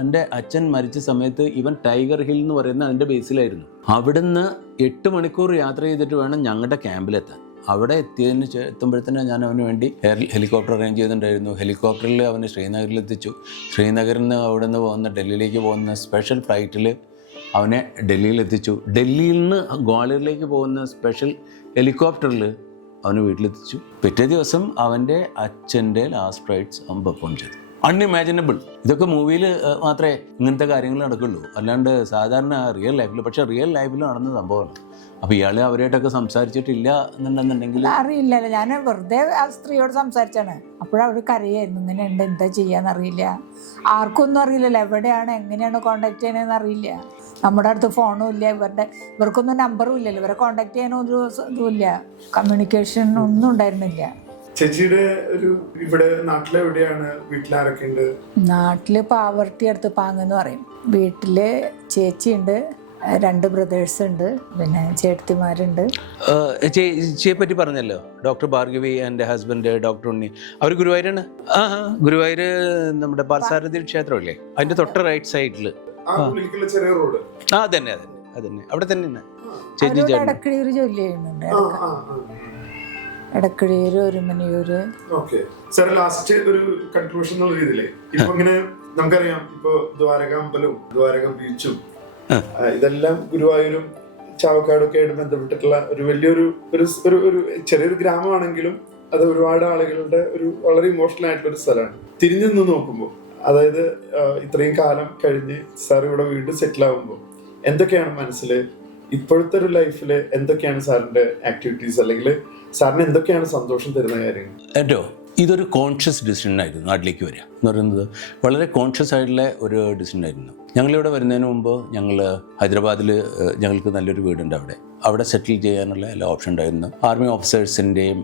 എൻ്റെ അച്ഛൻ മരിച്ച സമയത്ത് ഇവൻ ടൈഗർ ഹിൽ എന്ന് പറയുന്ന അതിൻ്റെ ബേസിലായിരുന്നു. അവിടുന്ന് 8 മണിക്കൂർ യാത്ര ചെയ്തിട്ട് വേണം ഞങ്ങളുടെ ക്യാമ്പിലെത്താൻ. അവിടെ എത്തുമ്പോഴത്തേന് ഞാൻ അവന് വേണ്ടി ഹെലികോപ്റ്റർ അറേഞ്ച് ചെയ്തിട്ടുണ്ടായിരുന്നു. ഹെലികോപ്റ്ററിൽ അവന് ശ്രീനഗറിൽ എത്തിച്ചു. ശ്രീനഗറിൽ നിന്ന് അവിടെ നിന്ന് പോകുന്ന ഡൽഹിയിലേക്ക് പോകുന്ന സ്പെഷ്യൽ ഫ്ലൈറ്റിൽ അവനെ ഡൽഹിയിൽ എത്തിച്ചു. ഡൽഹിയിൽ നിന്ന് ഗ്വാളിയറിലേക്ക് പോകുന്ന സ്പെഷ്യൽ ഹെലികോപ്റ്ററിൽ അവന് വീട്ടിലെത്തിച്ചു. പിറ്റേ ദിവസം അവൻ്റെ അച്ഛൻ്റെ ലാസ്റ്റ് റൈറ്റ്സ് അവൻ പെർഫോം ചെയ്തു. അൺഇമാജിനബിൾ. ഇതൊക്കെ മൂവിയിൽ മാത്രമേ ഇങ്ങനത്തെ കാര്യങ്ങൾ നടക്കുള്ളൂ, അല്ലാണ്ട് സാധാരണ റിയൽ ലൈഫിൽ. പക്ഷേ റിയൽ ലൈഫിൽ നടന്ന സംഭവമാണ്. അപ്പോൾ ഇയാൾ അവരായിട്ടൊക്കെ സംസാരിച്ചിട്ടില്ല എന്നുണ്ടെന്നുണ്ടെങ്കിൽ അറിയില്ലല്ലോ. ഞാൻ വെറുതെ ആ സ്ത്രീയോട് സംസാരിച്ചാണ്. അപ്പോഴവർ കരയായിരുന്നു, ഇങ്ങനെ ഉണ്ട്, എന്താ ചെയ്യാന്നറിയില്ല. ആർക്കൊന്നും അറിയില്ലല്ലോ, എവിടെയാണ് എങ്ങനെയാണ് കോണ്ടാക്ട് ചെയ്യണമെന്ന് അറിയില്ല. നമ്മുടെ അടുത്ത് ഫോണും ഇല്ല, ഇവർക്കൊന്നും നമ്പറും ഇല്ലല്ലോ, ഇവരെ കോണ്ടാക്ട് ചെയ്യാനൊരു ഇതും ഇല്ല, കമ്മ്യൂണിക്കേഷൻ ഒന്നും ഉണ്ടായിരുന്നില്ല. ചേച്ചിയുടെ ഒരു ഇവിടെ നാട്ടിലെവിടെയാണ്? വീട്ടിലാരൊക്കെ ഉണ്ട്? നാട്ടില് പാവർട്ടി അടുത്ത് പാങ്ങെന്ന് പറയും. വീട്ടില് ചേച്ചിയുണ്ട്, 2 ബ്രദേഴ്സ് ഉണ്ട്, പിന്നെ ചേട്ടത്തിമാരുണ്ട്. ചേച്ചിയെ പറ്റി പറഞ്ഞല്ലോ, ഡോക്ടർ ഭാർഗവി എൻ്റെ ഹസ്ബൻഡ് ഡോക്ടർ ഉണ്ണി, അവർ ഗുരുവായൂരാണ്. ഗുരുവായൂർ നമ്മുടെ പാർസാരഥി ക്ഷേത്രമല്ലേ, അതിന്റെ തൊട്ട് റൈറ്റ് സൈഡിൽ. ചെറിയ റോഡ്. അതന്നെ അവിടെ തന്നെ ചേച്ചി. ഇടക്കിഴിയൂർ ജോലി ചെയ്യുന്നുണ്ട്, ഇടക്കിഴിയൂര്, ഒരുമനിയൂര്. ലാസ്റ്റ് ഒരു കൺക്ലൂഷൻ എന്നുള്ള രീതിയിലേ ഇപ്പൊ ഇങ്ങനെ നമുക്കറിയാം, ഇപ്പൊ ദ്വാരക അമ്പലവും ദ്വാരക ബീച്ചും ഇതെല്ലാം ഗുരുവായൂരും ചാവക്കാടും ഒക്കെ ആയിട്ട് ബന്ധപ്പെട്ടിട്ടുള്ള ഒരു വലിയൊരു ഒരു ചെറിയൊരു ഗ്രാമമാണെങ്കിലും അത് ഒരുപാട് ആളുകളുടെ ഒരു വളരെ ഇമോഷണൽ ആയിട്ടുള്ള ഒരു സ്ഥലമാണ്. തിരിഞ്ഞു നിന്ന് നോക്കുമ്പോൾ, അതായത് ഇത്രയും കാലം കഴിഞ്ഞ് സാർ ഇവിടെ വീണ്ടും സെറ്റിൽ ആകുമ്പോൾ എന്തൊക്കെയാണ് മനസ്സിൽ, ഇപ്പോഴത്തെ ഒരു ലൈഫിൽ എന്തൊക്കെയാണ് സാറിന്റെ ആക്ടിവിറ്റീസ്, അല്ലെങ്കിൽ സാറിന് എന്തൊക്കെയാണ് സന്തോഷം തരുന്ന കാര്യങ്ങൾ? ഏറ്റോ ഇതൊരു കോൺഷ്യസ് ഡിസിഷൻ ആയിരുന്നു നാട്ടിലേക്ക് വരിക എന്ന് പറയുന്നത്. വളരെ കോൺഷ്യസ് ആയിട്ടുള്ള ഒരു ഡിസിഷൻ ആയിരുന്നു. ഞങ്ങളിവിടെ വരുന്നതിന് മുമ്പ് ഞങ്ങൾ ഹൈദരാബാദിൽ ഞങ്ങൾക്ക് നല്ലൊരു വീടുണ്ട്, അവിടെ സെറ്റിൽ ചെയ്യാനുള്ള എല്ലാ ഓപ്ഷൻ ഉണ്ടായിരുന്നു. ആർമി ഓഫീസേഴ്സിൻ്റെയും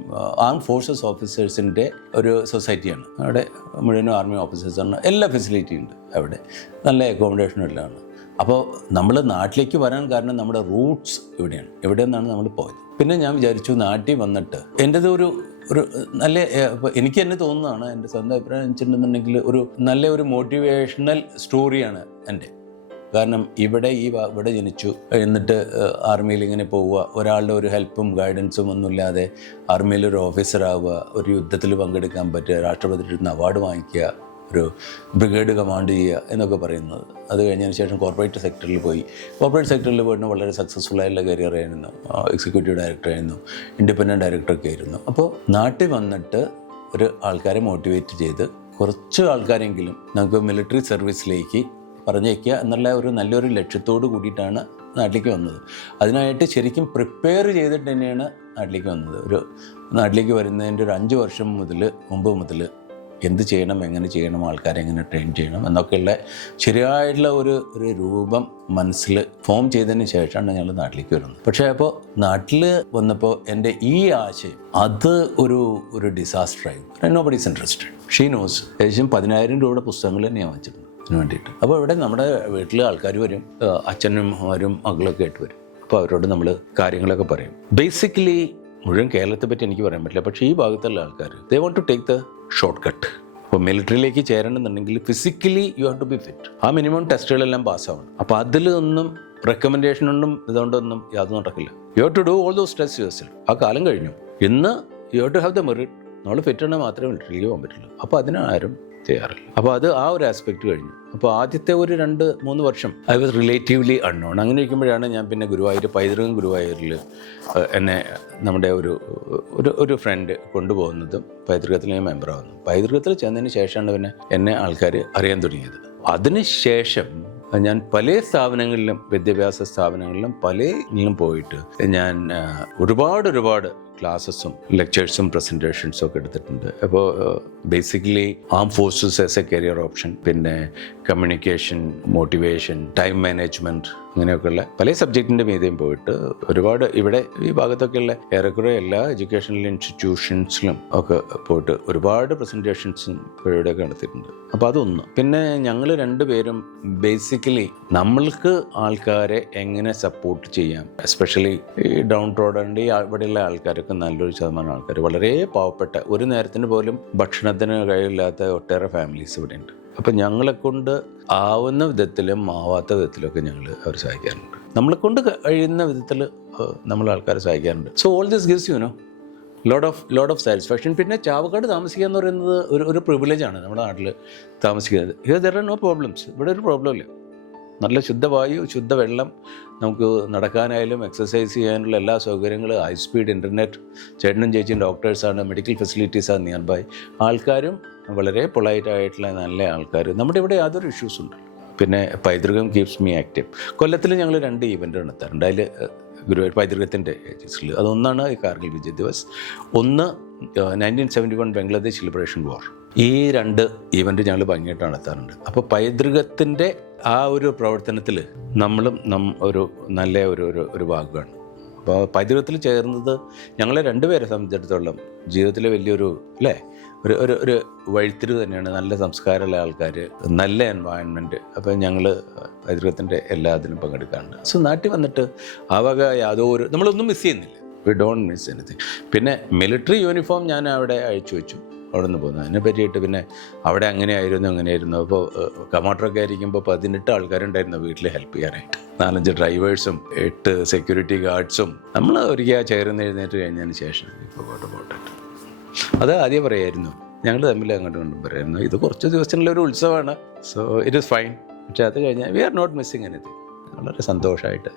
ആം ഫോഴ്സസ് ഓഫീസേഴ്സിൻ്റെ ഒരു സൊസൈറ്റിയാണ്. അവിടെ മുഴുവനും ആർമി ഓഫീസേഴ്സാണ്, എല്ലാ ഫെസിലിറ്റിയും ഉണ്ട് അവിടെ, നല്ല അക്കോമഡേഷനും എല്ലാം ആണ്. അപ്പോൾ നമ്മൾ നാട്ടിലേക്ക് വരാൻ കാരണം നമ്മുടെ റൂട്ട്സ് എവിടെ നിന്നാണ് നമ്മൾ പോയത്. പിന്നെ ഞാൻ വിചാരിച്ചു നാട്ടിൽ വന്നിട്ട് എൻ്റേത് ഒരു നല്ല, എനിക്ക് തന്നെ തോന്നുന്നതാണ്, എൻ്റെ സ്വന്തം അഭിപ്രായം വെച്ചിട്ടുണ്ടെന്നുണ്ടെങ്കിൽ ഒരു മോട്ടിവേഷണൽ സ്റ്റോറിയാണ് എൻ്റെ. കാരണം ഇവിടെ ജനിച്ചു, എന്നിട്ട് ആർമിയിൽ ഇങ്ങനെ പോവുക, ഒരാളുടെ ഒരു ഹെൽപ്പും ഗൈഡൻസും ഒന്നുമില്ലാതെ ആർമിയിൽ ഒരു ഓഫീസറാവുക, ഒരു യുദ്ധത്തിൽ പങ്കെടുക്കാൻ പറ്റുക, രാഷ്ട്രപതിയുടെ അടുത്ത് വാങ്ങിക്കുക, ഒരു ബ്രിഗേഡ് കമാൻഡ് ചെയ്യുക എന്നൊക്കെ പറയുന്നത്. അത് കഴിഞ്ഞതിന് ശേഷം കോർപ്പറേറ്റ് സെക്ടറിൽ പോയിട്ട് വളരെ സക്സസ്ഫുൾ ആയിട്ടുള്ള കരിയർ ആയിരുന്നു. എക്സിക്യൂട്ടീവ് ഡയറക്ടർ ആയിരുന്നു, ഇൻഡിപെൻഡൻറ്റ് ഡയറക്ടറൊക്കെ ആയിരുന്നു. അപ്പോൾ നാട്ടിൽ വന്നിട്ട് ഒരു ആൾക്കാരെ മോട്ടിവേറ്റ് ചെയ്ത് കുറച്ച് ആൾക്കാരെങ്കിലും നമുക്ക് മിലിറ്ററി സർവീസിലേക്ക് പറഞ്ഞേക്കുക എന്നുള്ള ഒരു നല്ലൊരു ലക്ഷ്യത്തോട് കൂടിയിട്ടാണ് നാട്ടിലേക്ക് വന്നത്. അതിനായിട്ട് ശരിക്കും പ്രിപ്പയർ ചെയ്തിട്ട് തന്നെയാണ് നാട്ടിലേക്ക് വന്നത്. നാട്ടിലേക്ക് വരുന്നതിൻ്റെ ഒരു 5 വർഷം മുമ്പ് മുതൽ എന്ത് ചെയ്യണം, എങ്ങനെ ചെയ്യണം, ആൾക്കാരെ എങ്ങനെ ട്രെയിൻ ചെയ്യണം എന്നൊക്കെയുള്ള ശരിയായിട്ടുള്ള ഒരു രൂപം മനസ്സിൽ ഫോം ചെയ്തതിന് ശേഷമാണ് ഞങ്ങൾ നാട്ടിലേക്ക് വരുന്നത്. പക്ഷേ അപ്പോൾ നാട്ടിൽ വന്നപ്പോൾ എൻ്റെ ഈ ആശയം അത് ഒരു ഡിസാസ്റ്ററായി. Nobody's interested, she knows. ഏകദേശം 10,000 രൂപയുടെ പുസ്തകങ്ങൾ തന്നെയാണ് വാങ്ങിച്ചിരുന്നത് അതിന് വേണ്ടിയിട്ട്. അപ്പോൾ ഇവിടെ നമ്മുടെ വീട്ടിൽ ആൾക്കാർ വരും, അച്ഛനും മകളൊക്കെ ആയിട്ട് വരും. അപ്പോൾ അവരോട് നമ്മൾ കാര്യങ്ങളൊക്കെ പറയും. ബേസിക്കലി മുഴുവൻ കേരളത്തെ പറ്റി എനിക്ക് പറയാൻ പറ്റില്ല, പക്ഷേ ഈ ഭാഗത്തുള്ള ആൾക്കാർ they want to take the shortcut. അപ്പോൾ മിലിറ്ററിയിലേക്ക് ചേരണമെന്നുണ്ടെങ്കിൽ physically you have to be fit. ആ മിനിമം ടെസ്റ്റുകളെല്ലാം പാസ്സാവണം. അപ്പോൾ അതിലൊന്നും റെക്കമെൻഡേഷനൊന്നും ഇതുകൊണ്ടൊന്നും യാതൊന്നും നടക്കില്ല. You have to do all those test yourself. ആ കാലം കഴിഞ്ഞു. ഇന്ന് you have to have the merit. നമ്മൾ ഫിറ്റ് ആണെങ്കിൽ മാത്രമേ മിലിറ്ററിയിലേക്ക് പോകാൻ പറ്റുള്ളൂ. അപ്പോൾ അതിനാരും ചെയ്യാറില്ല. അപ്പോൾ അത് ആ ഒരു ആസ്പെക്റ്റ് കഴിഞ്ഞു. അപ്പോൾ ആദ്യത്തെ ഒരു 2-3 വർഷം ഐ വാസ് റിലേറ്റീവ്ലി അൺനോൺ. അങ്ങനെ ഇരിക്കുമ്പോഴാണ് ഞാൻ പിന്നെ ഗുരുവായൂരിൽ എന്നെ നമ്മുടെ ഒരു ഫ്രണ്ട് കൊണ്ടുപോകുന്നതും പൈതൃകത്തിൽ ഞാൻ മെമ്പറാകുന്നു. പൈതൃകത്തിൽ ചെന്നതിന് ശേഷമാണ് പിന്നെ എന്നെ ആൾക്കാർ അറിയാൻ തുടങ്ങിയത്. അതിനുശേഷം ഞാൻ പല സ്ഥാപനങ്ങളിലും, വിദ്യാഭ്യാസ സ്ഥാപനങ്ങളിലും പലയിലും പോയിട്ട് ഞാൻ ഒരുപാട് ക്ലാസ്സസും ലെക്ചേഴ്സും പ്രസൻറ്റേഷൻസും ഒക്കെ എടുത്തിട്ടുണ്ട്. അപ്പോൾ ബേസിക്കലി ആം forces as a career option, പിന്നെ കമ്മ്യൂണിക്കേഷൻ, മോട്ടിവേഷൻ, ടൈം മാനേജ്മെൻറ്റ്, അങ്ങനെയൊക്കെയുള്ള പല സബ്ജക്റ്റിൻ്റെ മീതെയും പോയിട്ട് ഒരുപാട് ഇവിടെ ഈ ഭാഗത്തൊക്കെയുള്ള ഏറെക്കുറെ എല്ലാ എഡ്യൂക്കേഷണൽ ഇൻസ്റ്റിറ്റ്യൂഷൻസിലും ഒക്കെ പോയിട്ട് ഒരുപാട് പ്രസൻറ്റേഷൻസും ഇവിടെയൊക്കെ നടത്തിയിട്ടുണ്ട്. അപ്പോൾ അതൊന്ന്. പിന്നെ ഞങ്ങൾ 2 പേരും ബേസിക്കലി നമ്മൾക്ക് ആൾക്കാരെ എങ്ങനെ സപ്പോർട്ട് ചെയ്യാം, എസ്പെഷ്യലി ഈ ഡൗൺ റോഡിൻ്റെ ഇവിടെയുള്ള ആൾക്കാരൊക്കെ നല്ലൊരു ശതമാനം ആൾക്കാർ വളരെ പാവപ്പെട്ട, ഒരു നേരത്തിന് പോലും ഭക്ഷണത്തിന് കഴിയില്ലാത്ത ഒട്ടേറെ ഫാമിലീസ് ഇവിടെയുണ്ട്. അപ്പം ഞങ്ങളെക്കൊണ്ട് ആവുന്ന വിധത്തിലും ആവാത്ത വിധത്തിലൊക്കെ ഞങ്ങൾ അവർ സഹായിക്കാറുണ്ട്. നമ്മളെക്കൊണ്ട് കഴിയുന്ന വിധത്തിൽ നമ്മൾ ആൾക്കാരെ സഹായിക്കാറുണ്ട്. So all this gives load of satisfaction. പിന്നെ ചാവക്കാട് താമസിക്കുക എന്ന് പറയുന്നത് ഒരു പ്രിവിലേജാണ് നമ്മുടെ നാട്ടിൽ താമസിക്കുന്നത്. Here there are no problems. ഇവിടെ ഒരു പ്രോബ്ലം ഇല്ല. നല്ല ശുദ്ധവായു, ശുദ്ധവെള്ളം, നമുക്ക് നടക്കാനായാലും എക്സസൈസ് ചെയ്യാനുള്ള എല്ലാ സൗകര്യങ്ങളും, ഹൈ സ്പീഡ് ഇൻ്റർനെറ്റ്, ചേട്ടനും ചേച്ചിയും ഡോക്ടേഴ്സാണ്, മെഡിക്കൽ ഫെസിലിറ്റീസാണ് നിയർ ബൈ, ആൾക്കാരും വളരെ പൊളൈറ്റായിട്ടുള്ള നല്ല ആൾക്കാർ. നമ്മുടെ ഇവിടെ യാതൊരു ഇഷ്യൂസും ഉണ്ട്. പിന്നെ പൈതൃകം കീപ്സ് മീ ആക്റ്റീവ്. കൊല്ലത്തിൽ ഞങ്ങൾ 2 ഈവൻറ്റ് നടത്താറുണ്ട്. അതിൽ ഗുരുവായൂർ പൈതൃകത്തിൻ്റെ ഏജൻസിൽ അതൊന്നാണ് ഈ കാർഗിൽ വിജയ് ദിവസ്, ഒന്ന് 1971 ബംഗ്ലാദേശ് ലിബറേഷൻ വാർ. ഈ 2 ഈവൻറ്റ് ഞങ്ങൾ ഭംഗിയായിട്ട് നടത്താറുണ്ട്. അപ്പോൾ പൈതൃകത്തിൻ്റെ ആ ഒരു പ്രവർത്തനത്തിൽ നമ്മളും ഒരു നല്ല ഒരു ഭാഗമാണ്. അപ്പോൾ പൈതൃകത്തിൽ ചേർന്നത് ഞങ്ങളെ 2 പേരെ സംബന്ധിച്ചിടത്തോളം ജീവിതത്തിലെ വലിയൊരു ഒരു വഴിത്തിരിവ് തന്നെയാണ്. നല്ല സംസ്കാരമുള്ള ആൾക്കാർ, നല്ല എൻവയൺമെൻറ്റ്. അപ്പോൾ ഞങ്ങൾ പൈതൃകത്തിൻ്റെ എല്ലാത്തിനും പങ്കെടുക്കാറുണ്ട്. സോ നാട്ടിൽ വന്നിട്ട് ആ വക യാതൊരു നമ്മളൊന്നും മിസ് ചെയ്യുന്നില്ല. We don't miss anything. പിന്നെ മിലിറ്ററി യൂണിഫോം ഞാൻ അവിടെ അയച്ചു വെച്ചു, അവിടെ നിന്ന് പോകുന്നു. അതിനെ പറ്റിയിട്ട് പിന്നെ അവിടെ അങ്ങനെയായിരുന്നു. അപ്പോൾ കമാൻഡറൊക്കെ ആയിരിക്കുമ്പോൾ 18 ആൾക്കാരുണ്ടായിരുന്നു വീട്ടിൽ ഹെൽപ്പ് ചെയ്യാനായിട്ട്. 4-5 ഡ്രൈവേഴ്സും 8 സെക്യൂരിറ്റി ഗാർഡ്സും. നമ്മൾ ഒരിക്കൽ ചേർന്ന് എഴുന്നേറ്റ് കഴിഞ്ഞതിന് ശേഷം ഇപ്പോൾ പോട്ടെ അത് ആദ്യം പറയായിരുന്നു. ഞങ്ങൾ തമ്മിൽ അങ്ങോട്ടും ഇങ്ങോട്ടും പറയായിരുന്നു, ഇത് കുറച്ച് ദിവസത്തിനുള്ളൊരു ഉത്സവമാണ്, സോ ഇറ്റ് ഈസ് ഫൈൻ. പക്ഷേ അത് കഴിഞ്ഞാൽ we are not missing anything. വളരെ സന്തോഷമായിട്ട്